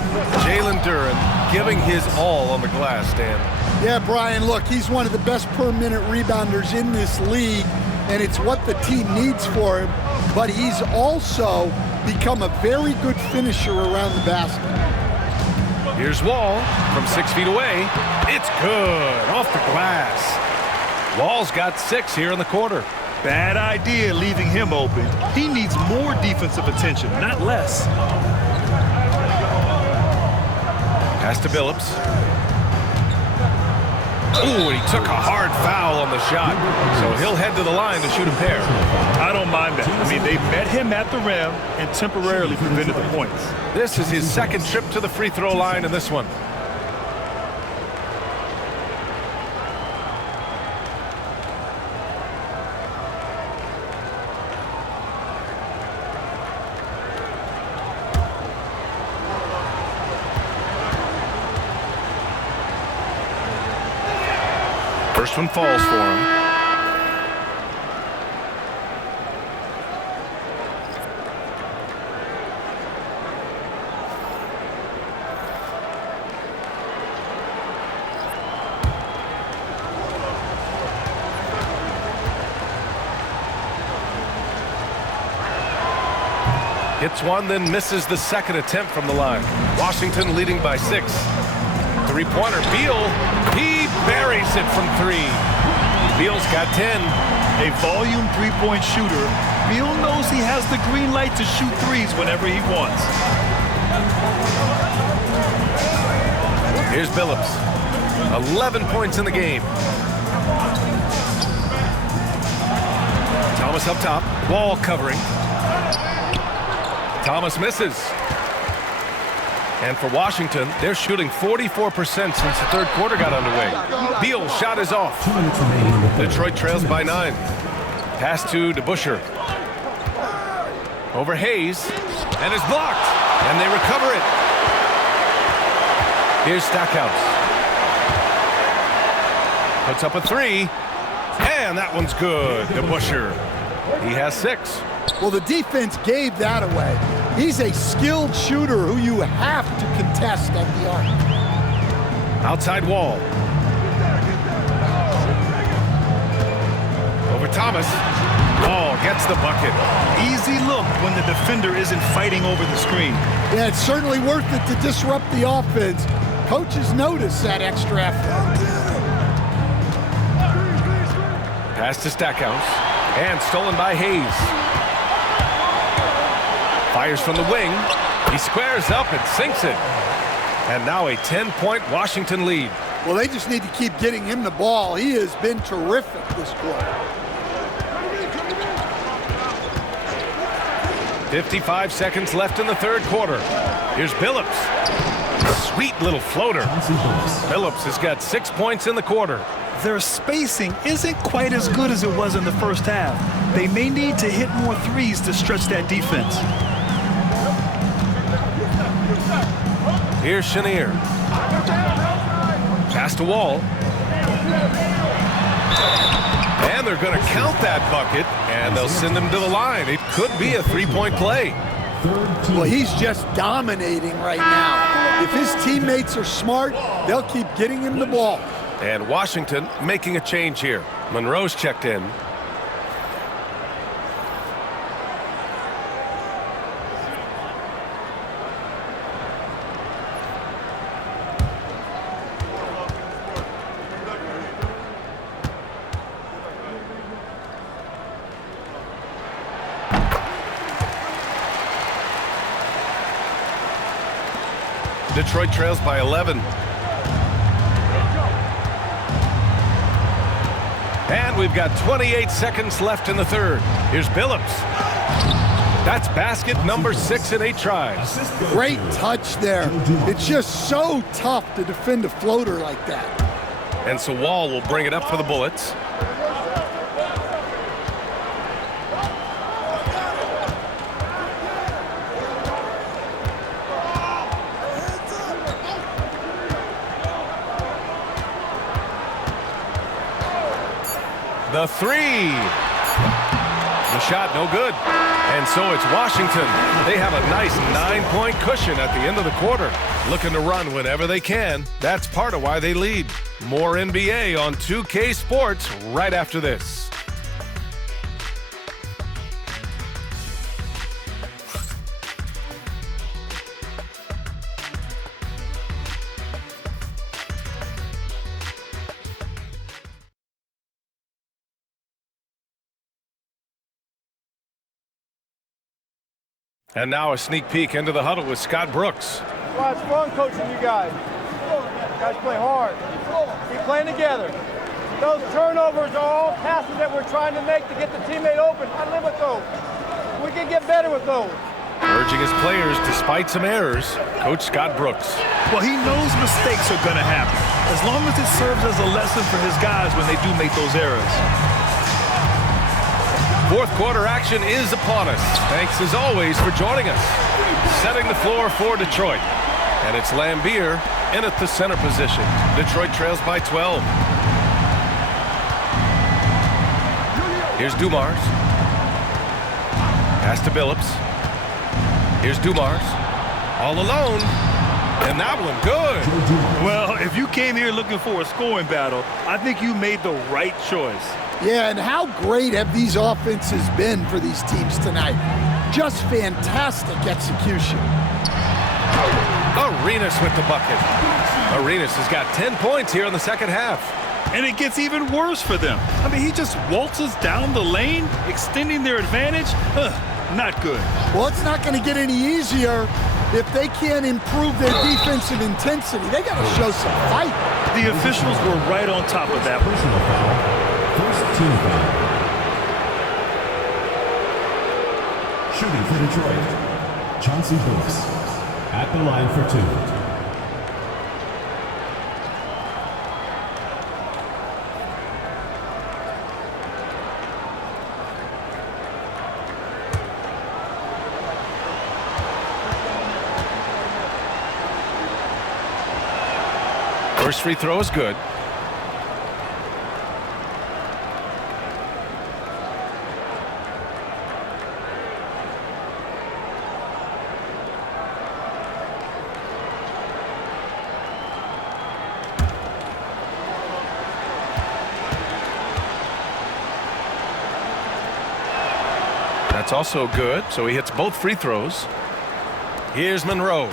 Jalen Duren giving his all on the glass, Dan. Yeah, Brian, look, he's one of the best per-minute rebounders in this league, and it's what the team needs for him. But he's also become a very good finisher around the basket. Here's Wall from 6 feet away. It's good off the glass. Wall's got 6 here in the quarter. Bad idea leaving him open. He needs more defensive attention, not less. Pass to Billups. Ooh, he took a hard foul on the shot. So he'll head to the line to shoot a pair. I don't mind that. I mean, they met him at the rim and temporarily prevented the points. This is his second trip to the free throw line in this one. First one falls for him. Hits one, then misses the second attempt from the line. Washington leading by 6. Three-pointer, Beal, he buries it from 3. Beal's got 10. A volume three-point shooter, Beal knows he has the green light to shoot threes whenever he wants. Here's Billups. 11 points in the game. Thomas up top, Wall covering. Thomas misses. And for Washington, they're shooting 44% since the third quarter got underway. Beal's shot is off. Detroit trails by 9. Pass to DeBusschere. Over Hayes, and it's blocked, and they recover it. Here's Stackhouse. Puts up a 3, and that one's good. DeBusschere. He has 6. Well, the defense gave that away. He's a skilled shooter who you have to contest at the arc. Outside wall. Over Thomas. Oh, gets the bucket. Easy look when the defender isn't fighting over the screen. Yeah, it's certainly worth it to disrupt the offense. Coaches notice that extra effort. Pass to Stackhouse. And stolen by Hayes. Fires from the wing. He squares up and sinks it. And now a 10-point Washington lead. Well, they just need to keep getting him the ball. He has been terrific this quarter. 55 seconds left in the third quarter. Here's Billups. Sweet little floater. Billups has got 6 points in the quarter. Their spacing isn't quite as good as it was in the first half. They may need to hit more threes to stretch that defense. Here's Chenier. Pass to Wall. And they're going to count that bucket, and they'll send him to the line. It could be a three-point play. Well, he's just dominating right now. If his teammates are smart, they'll keep getting him the ball. And Washington making a change here. Monroe's checked in. Detroit trails by 11. And we've got 28 seconds left in the third. Here's Billups. That's basket number 6 in 8 tries. Great touch there. It's just so tough to defend a floater like that. And so Wall will bring it up for the Bullets. The 3. The shot no good. And so it's Washington. They have a nice 9-point cushion at the end of the quarter. Looking to run whenever they can. That's part of why they lead. More NBA on 2K Sports right after this. And now a sneak peek into the huddle with Scott Brooks. Well, it's fun coaching you guys. You guys play hard. Keep playing together. Those turnovers are all passes that we're trying to make to get the teammate open. I live with those. We can get better with those. Urging his players despite some errors, Coach Scott Brooks. Well, he knows mistakes are going to happen, as long as it serves as a lesson for his guys when they do make those errors. Fourth quarter action is upon us. Thanks as always for joining us. Setting the floor for Detroit. And it's Lambier in at the center position. Detroit trails by 12. Here's Dumars. Pass to Billups. Here's Dumars. All alone. And that one good. Well, if you came here looking for a scoring battle, I think you made the right choice. Yeah, and how great have these offenses been for these teams tonight? Just fantastic execution. Arenas with the bucket. Arenas has got 10 points here in the second half. And it gets even worse for them. I mean, he just waltzes down the lane, extending their advantage. Not good. Well, it's not going to get any easier if they can't improve their defensive intensity. They got to show some fight. The officials were right on top of that. Personal foul. First team foul. Shooting for Detroit, Chauncey Billups. at the line for 2. First free throw is good. That's also good, so he hits both free throws. Here's Monroe.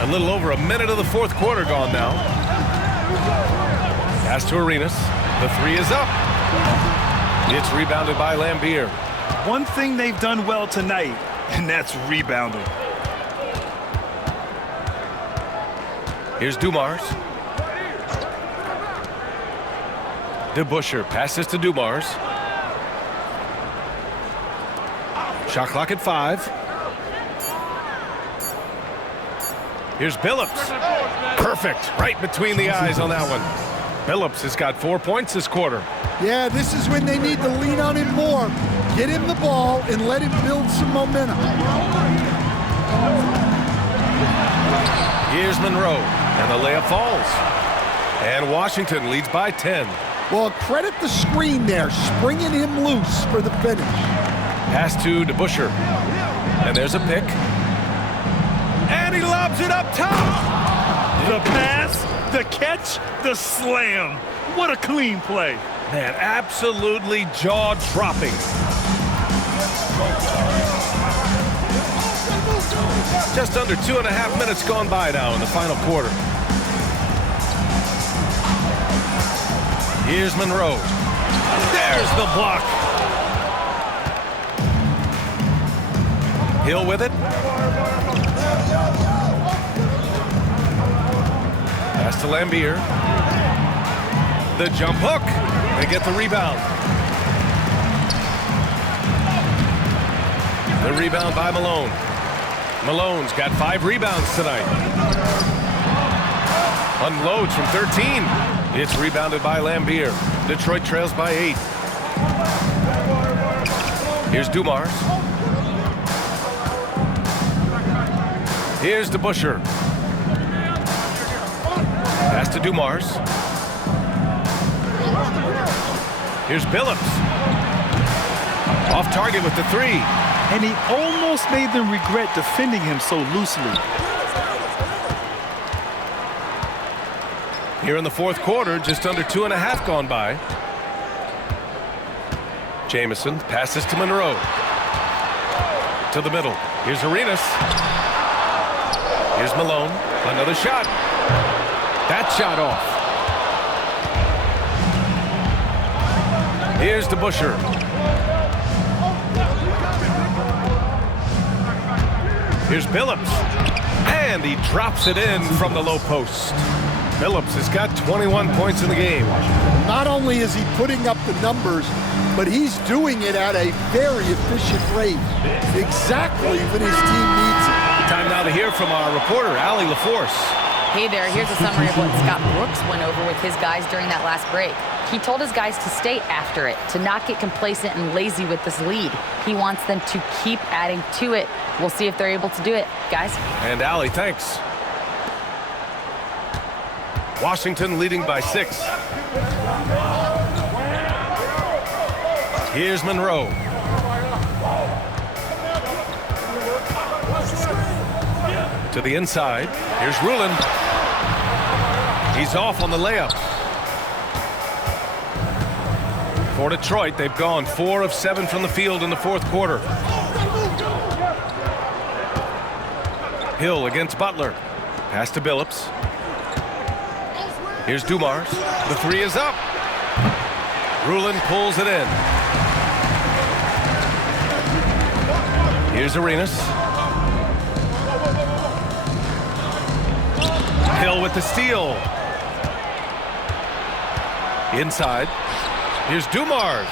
A little over a minute of the fourth quarter gone now. Pass to Arenas. The three is up. It's rebounded by Lambier. One thing they've done well tonight, and that's rebounding. Here's Dumars. DeBusschere passes to Dumars. Shot clock at 5. Here's Billups. Perfect. Right between the eyes on that one. Billups has got 4 points this quarter. Yeah, this is when they need to lean on him more. Get him the ball and let him build some momentum. Here's Monroe, and the layup falls. And Washington leads by 10. Well, credit the screen there, springing him loose for the finish. Pass to DeBusschere. And there's a pick. And he lobs it up top. The pass, the catch, the slam. What a clean play. Man, absolutely jaw-dropping. Just under 2.5 minutes gone by now in the final quarter. Here's Monroe. There's the block. Hill with it. Pass to Lambier. The jump hook. They get the rebound. The rebound by Malone. Malone's got 5 rebounds tonight. Unloads from 13. It's rebounded by Lambier. Detroit trails by 8. Here's Dumars. Here's DeBusschere. Pass to Dumars. Here's Billups. Off target with the 3. And he almost made them regret defending him so loosely. Here in the fourth quarter, just under 2.5 gone by. Jamison passes to Monroe. To the middle. Here's Arenas. Here's Malone. Another shot. That shot off. Here's DeBusschere. Here's Billups. And he drops it in from the low post. Billups has got 21 points in the game. Not only is he putting up the numbers, but he's doing it at a very efficient rate. Exactly when his team needs it. Time now to hear from our reporter, Allie LaForce. Hey there, here's a summary of what Scott Brooks went over with his guys during that last break. He told his guys to stay after it, to not get complacent and lazy with this lead. He wants them to keep adding to it. We'll see if they're able to do it, guys. And Allie, thanks. Washington leading by 6. Here's Monroe. To the inside. Here's Rulin. He's off on the layup. For Detroit, they've gone 4 of 7 from the field in the fourth quarter. Hill against Butler. Pass to Billups. Here's Dumars. The 3 is up. Rulin pulls it in. Here's Arenas. Hill with the steal. Inside. Here's Dumars.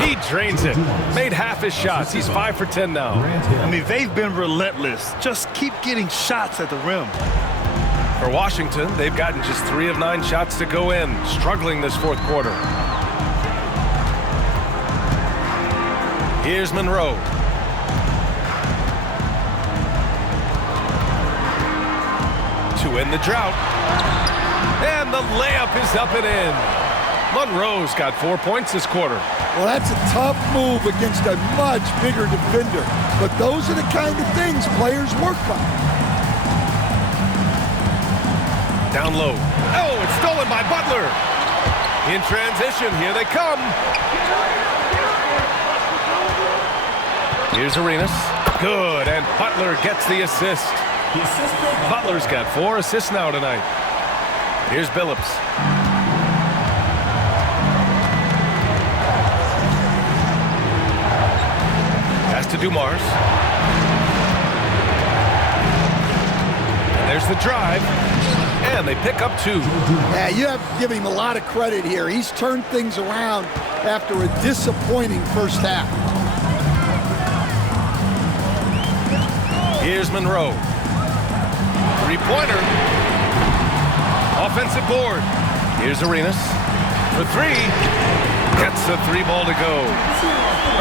He drains it. Made half his shots. He's 5 for 10 now. I mean, they've been relentless. Just keep getting shots at the rim. For Washington, they've gotten just 3 of 9 shots to go in, struggling this fourth quarter. Here's Monroe. To end the drought. And the layup is up and in. Monroe's got 4 points this quarter. Well, that's a tough move against a much bigger defender. But those are the kind of things players work on. Down low. Oh, it's stolen by Butler. In transition, here they come. Here's Arenas. Good, and Butler gets the assist. Butler's got 4 assists now tonight. Here's Billups. Pass to Dumars. And there's the drive. And they pick up 2. Yeah, you have to give him a lot of credit here. He's turned things around after a disappointing first half. Here's Monroe. 3-pointer. Offensive board. Here's Arenas. For 3. Gets the 3-ball to go.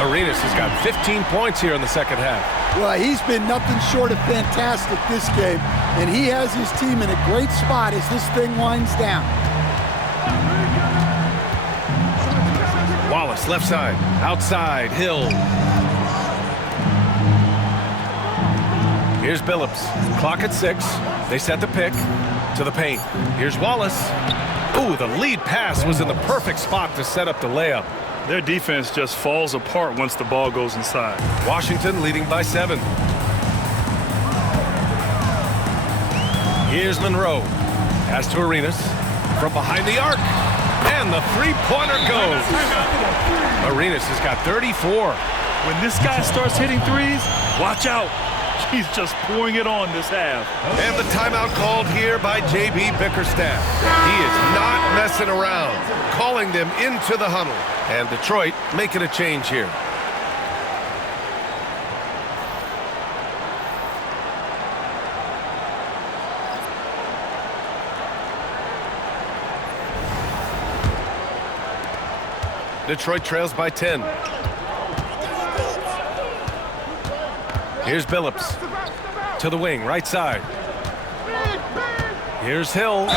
Arenas has got 15 points here in the second half. Well, he's been nothing short of fantastic this game, and he has his team in a great spot as this thing winds down. Wallace, left side. Outside, Hill. Here's Billups. Clock at 6. They set the pick to the paint. Here's Wallace. Ooh, the lead pass was in the perfect spot to set up the layup. Their defense just falls apart once the ball goes inside. Washington leading by 7. Here's Monroe. Pass to Arenas. From behind the arc. And the 3-pointer goes. Arenas has got 34. When this guy starts hitting threes, watch out. He's just pouring it on this half. And the timeout called here by J.B. Bickerstaff. He is not messing around, calling them into the huddle. And Detroit making a change here. Detroit trails by 10. Here's Billups. To the wing, right side. Here's Hill.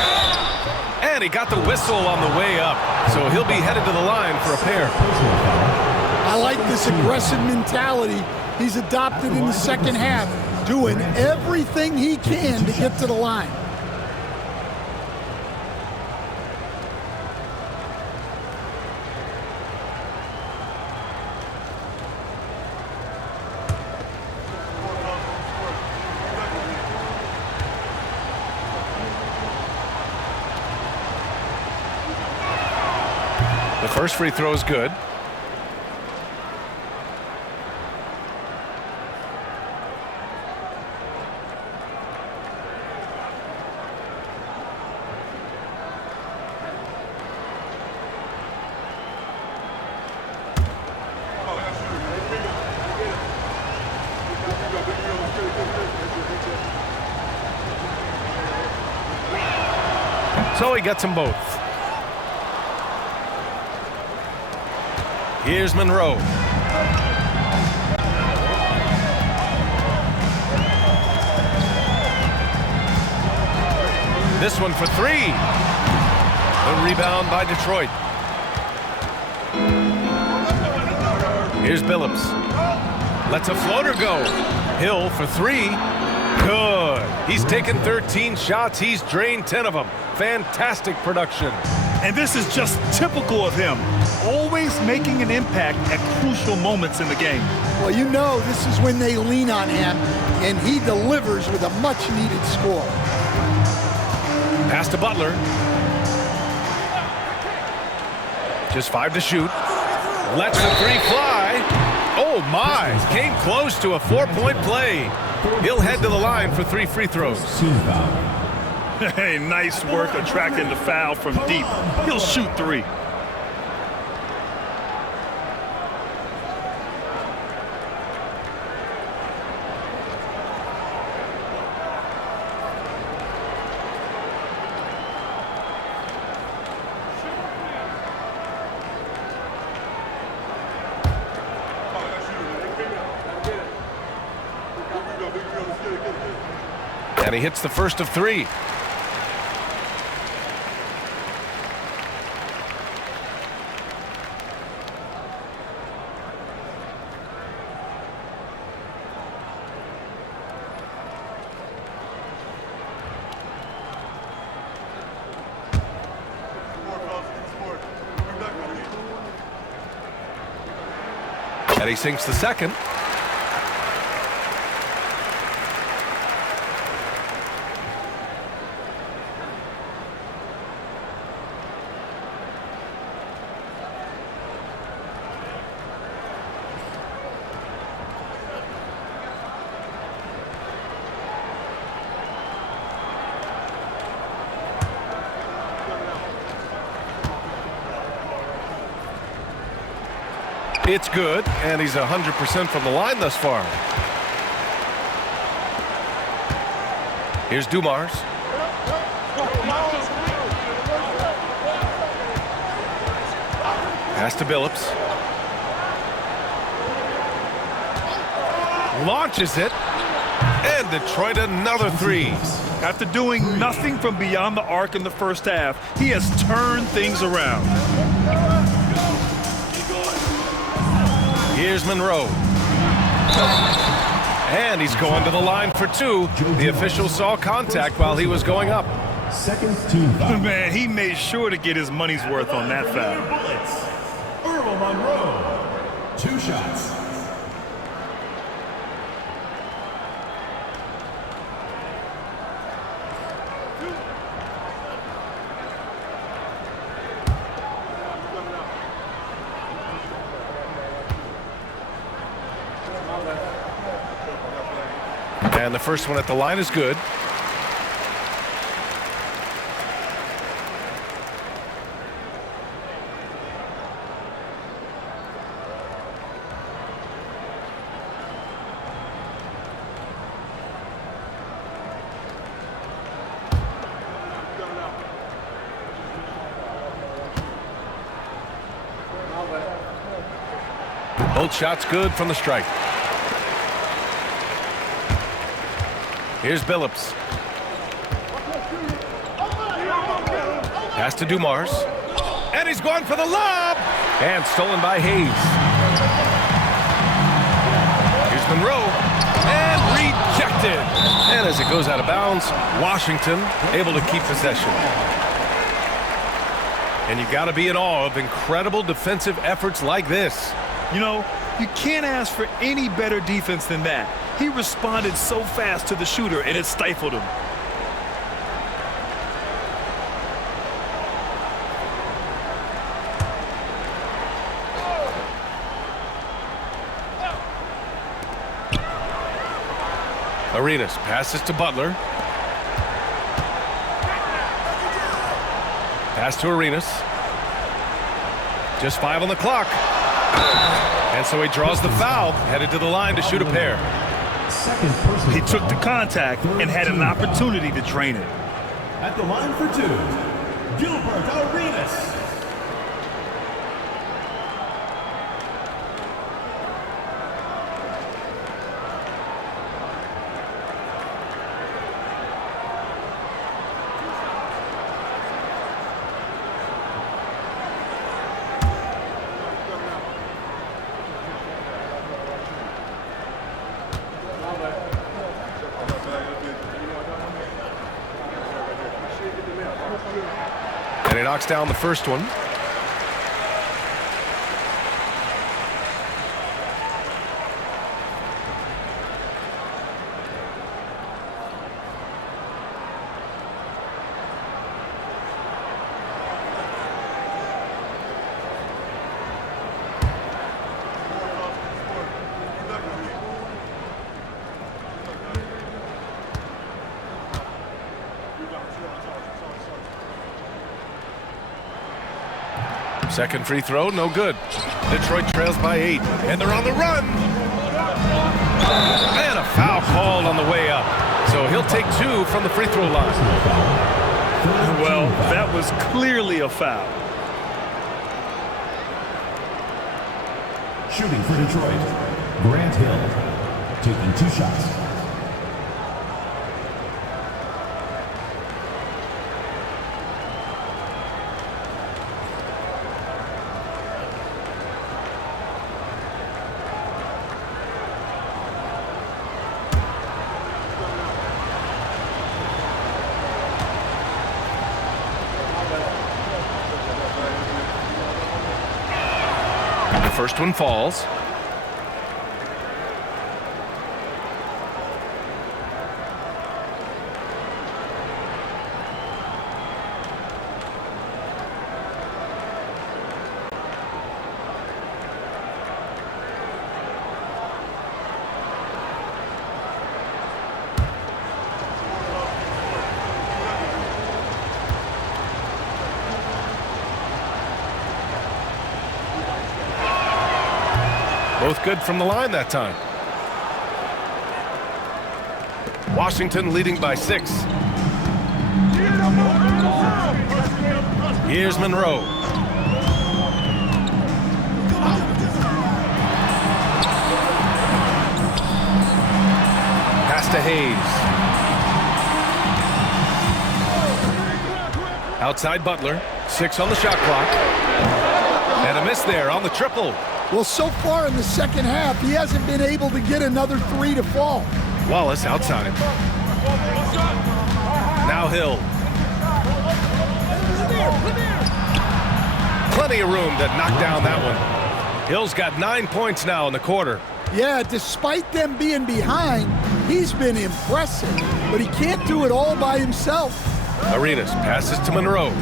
And he got the whistle on the way up. So he'll be headed to the line for a pair. I like this aggressive mentality he's adopted in the second half, doing everything he can to get to the line. The first free throw is good. So he gets them both. Here's Monroe. This one for 3. The rebound by Detroit. Here's Billups. Lets a floater go. Hill for 3. Good. He's taken 13 shots. He's drained 10 of them. Fantastic production. And this is just typical of him, always making an impact at crucial moments in the game. Well, you know this is when they lean on him, and he delivers with a much-needed score. Pass to Butler. Just 5 to shoot. Lets the 3 fly. Oh, my. Came close to a 4-point play. He'll head to the line for 3 free throws. Hey, nice work attracting the foul from deep. He'll shoot 3. And he hits the first of 3. And he sinks the second. It's good, and he's 100% from the line thus far. Here's Dumars. Pass to Billups. Launches it, and Detroit another 3. After doing nothing from beyond the arc in the first half, he has turned things around. Here's Monroe. And he's going to the line for 2. The official saw contact while he was going up. Second team foul. Man, he made sure to get his money's worth on that foul. Earl Monroe. 2 shots. And the first one at the line is good. Both shots good from the strike. Here's Billups. Pass to Dumars. And he's going for the lob. And stolen by Hayes. Here's Monroe. And rejected. And as it goes out of bounds, Washington able to keep possession. And you got to be in awe of incredible defensive efforts like this. You know, you can't ask for any better defense than that. He responded so fast to the shooter, and it stifled him. Arenas passes to Butler. Pass to Arenas. Just 5 on the clock. And so he draws the foul, headed to the line to shoot a pair. He took the contact and had an opportunity to drain it. At the line for 2, Gilbert Arenas. And he knocks down the first one. Second free throw, no good. Detroit trails by 8, and they're on the run. And a foul called on the way up. So he'll take 2 from the free throw line. Well, that was clearly a foul. Shooting for Detroit, Grant Hill, taking 2 shots. First one falls. Both good from the line that time. Washington leading by 6. Here's Monroe. Pass to Hayes. Outside Butler. 6 on the shot clock. And a miss there on the triple. Well, so far in the second half, he hasn't been able to get another 3 to fall. Wallace outside. Now Hill. Plenty of room to knock down that one. Hill's got 9 points now in the quarter. Yeah, despite them being behind, he's been impressive, but he can't do it all by himself. Arenas passes to Monroe.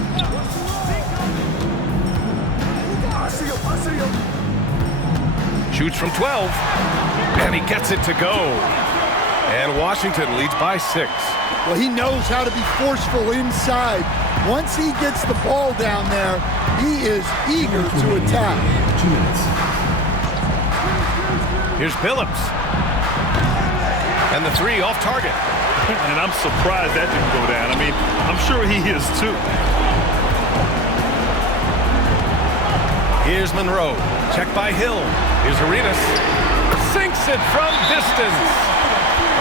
Shoots from 12, and he gets it to go. And Washington leads by 6. Well, he knows how to be forceful inside. Once he gets the ball down there, he is eager to attack. 2 minutes. Here's Phillips. And the 3 off target. And I'm surprised that didn't go down. I mean, I'm sure he is too. Here's Monroe. Check by Hill. Here's Arenas. Sinks it from distance.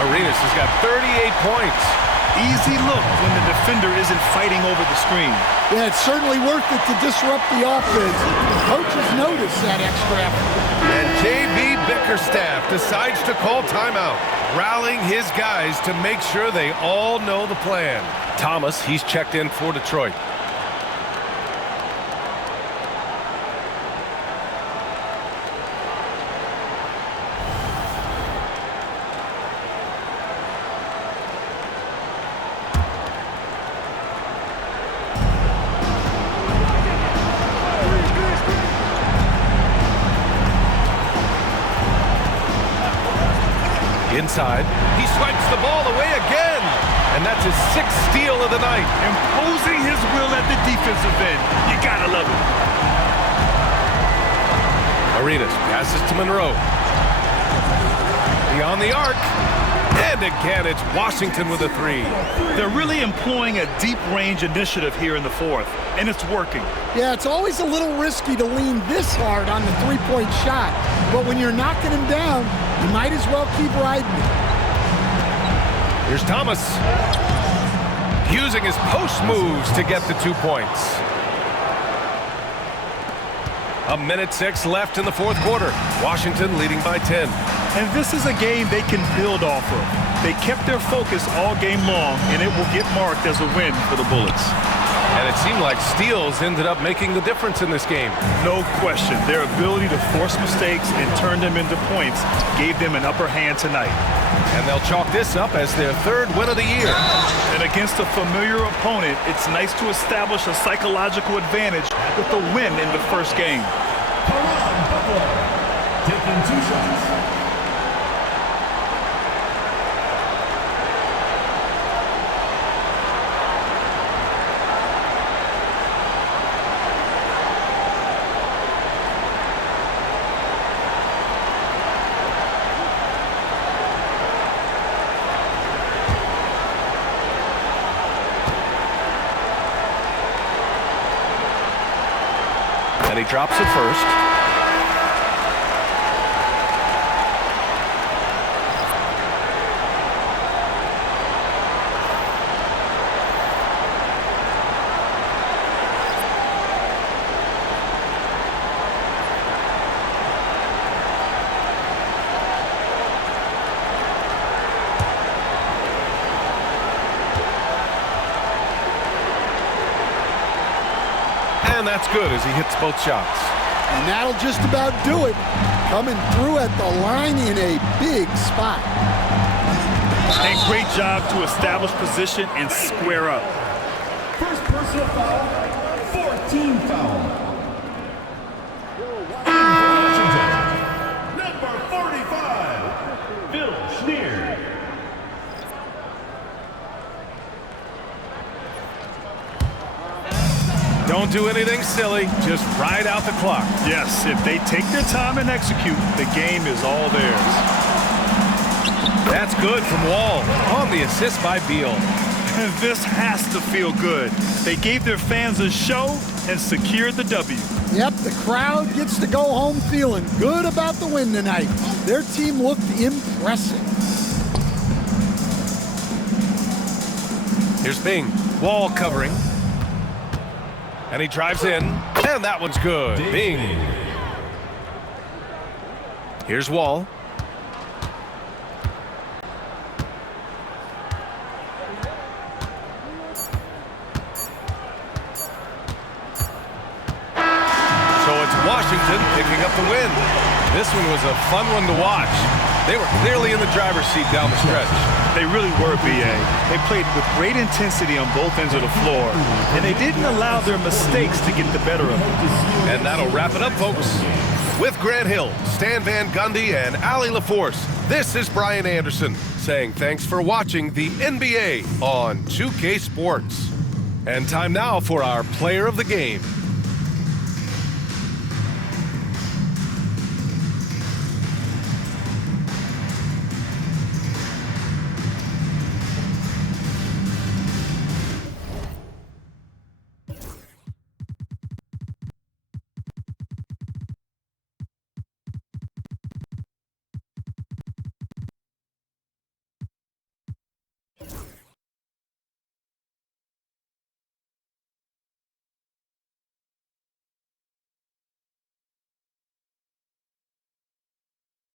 Arenas has got 38 points. Easy look when the defender isn't fighting over the screen. Yeah, it's certainly worth it to disrupt the offense. The coaches notice that extra effort. And J.B. Bickerstaff decides to call timeout, rallying his guys to make sure they all know the plan. Thomas, he's checked in for Detroit. Inside, he swipes the ball away again, and that's his 6th steal of the night. Imposing his will at the defensive end. You gotta love it. Arenas passes to Monroe. Beyond the arc, and again it's Washington with a 3. They're really employing a deep range initiative here in the 4th, and it's working. Yeah, it's always a little risky to lean this hard on the 3-point shot, but when you're knocking him down, you might as well keep riding it. Here's Thomas. Using his post moves to get the 2 points. 1:06 left in the 4th quarter. Washington leading by 10. And this is a game they can build off of. They kept their focus all game long, and it will get marked as a win for the Bullets. And it seemed like steals ended up making the difference in this game. No question. Their ability to force mistakes and turn them into points gave them an upper hand tonight. And they'll chalk this up as their 3rd win of the year. And against a familiar opponent, it's nice to establish a psychological advantage with the win in the first game. Caron Butler taking 2 shots. And he drops it first. And that's good as he hits both shots. And that'll just about do it. Coming through at the line in a big spot. And great job to establish position and square up. First personal foul, 14 foul. Washington, number 45, Bill Schneer. Don't do anything silly. Just ride out the clock. Yes, if they take their time and execute, the game is all theirs. That's good from Wall on the assist by Beal. This has to feel good. They gave their fans a show and secured the W. Yep, the crowd gets to go home feeling good about the win tonight. Their team looked impressive. Here's Bing. Wall covering. And he drives in. And that one's good. Bing. Here's Wall. Washington picking up the win. This one was a fun one to watch. They were clearly in the driver's seat down the stretch. They really were, B.A. They played with great intensity on both ends of the floor, and they didn't allow their mistakes to get the better of them. And that'll wrap it up, folks. With Grant Hill, Stan Van Gundy, and Allie LaForce, this is Brian Anderson saying thanks for watching the NBA on 2K Sports. And time now for our player of the game.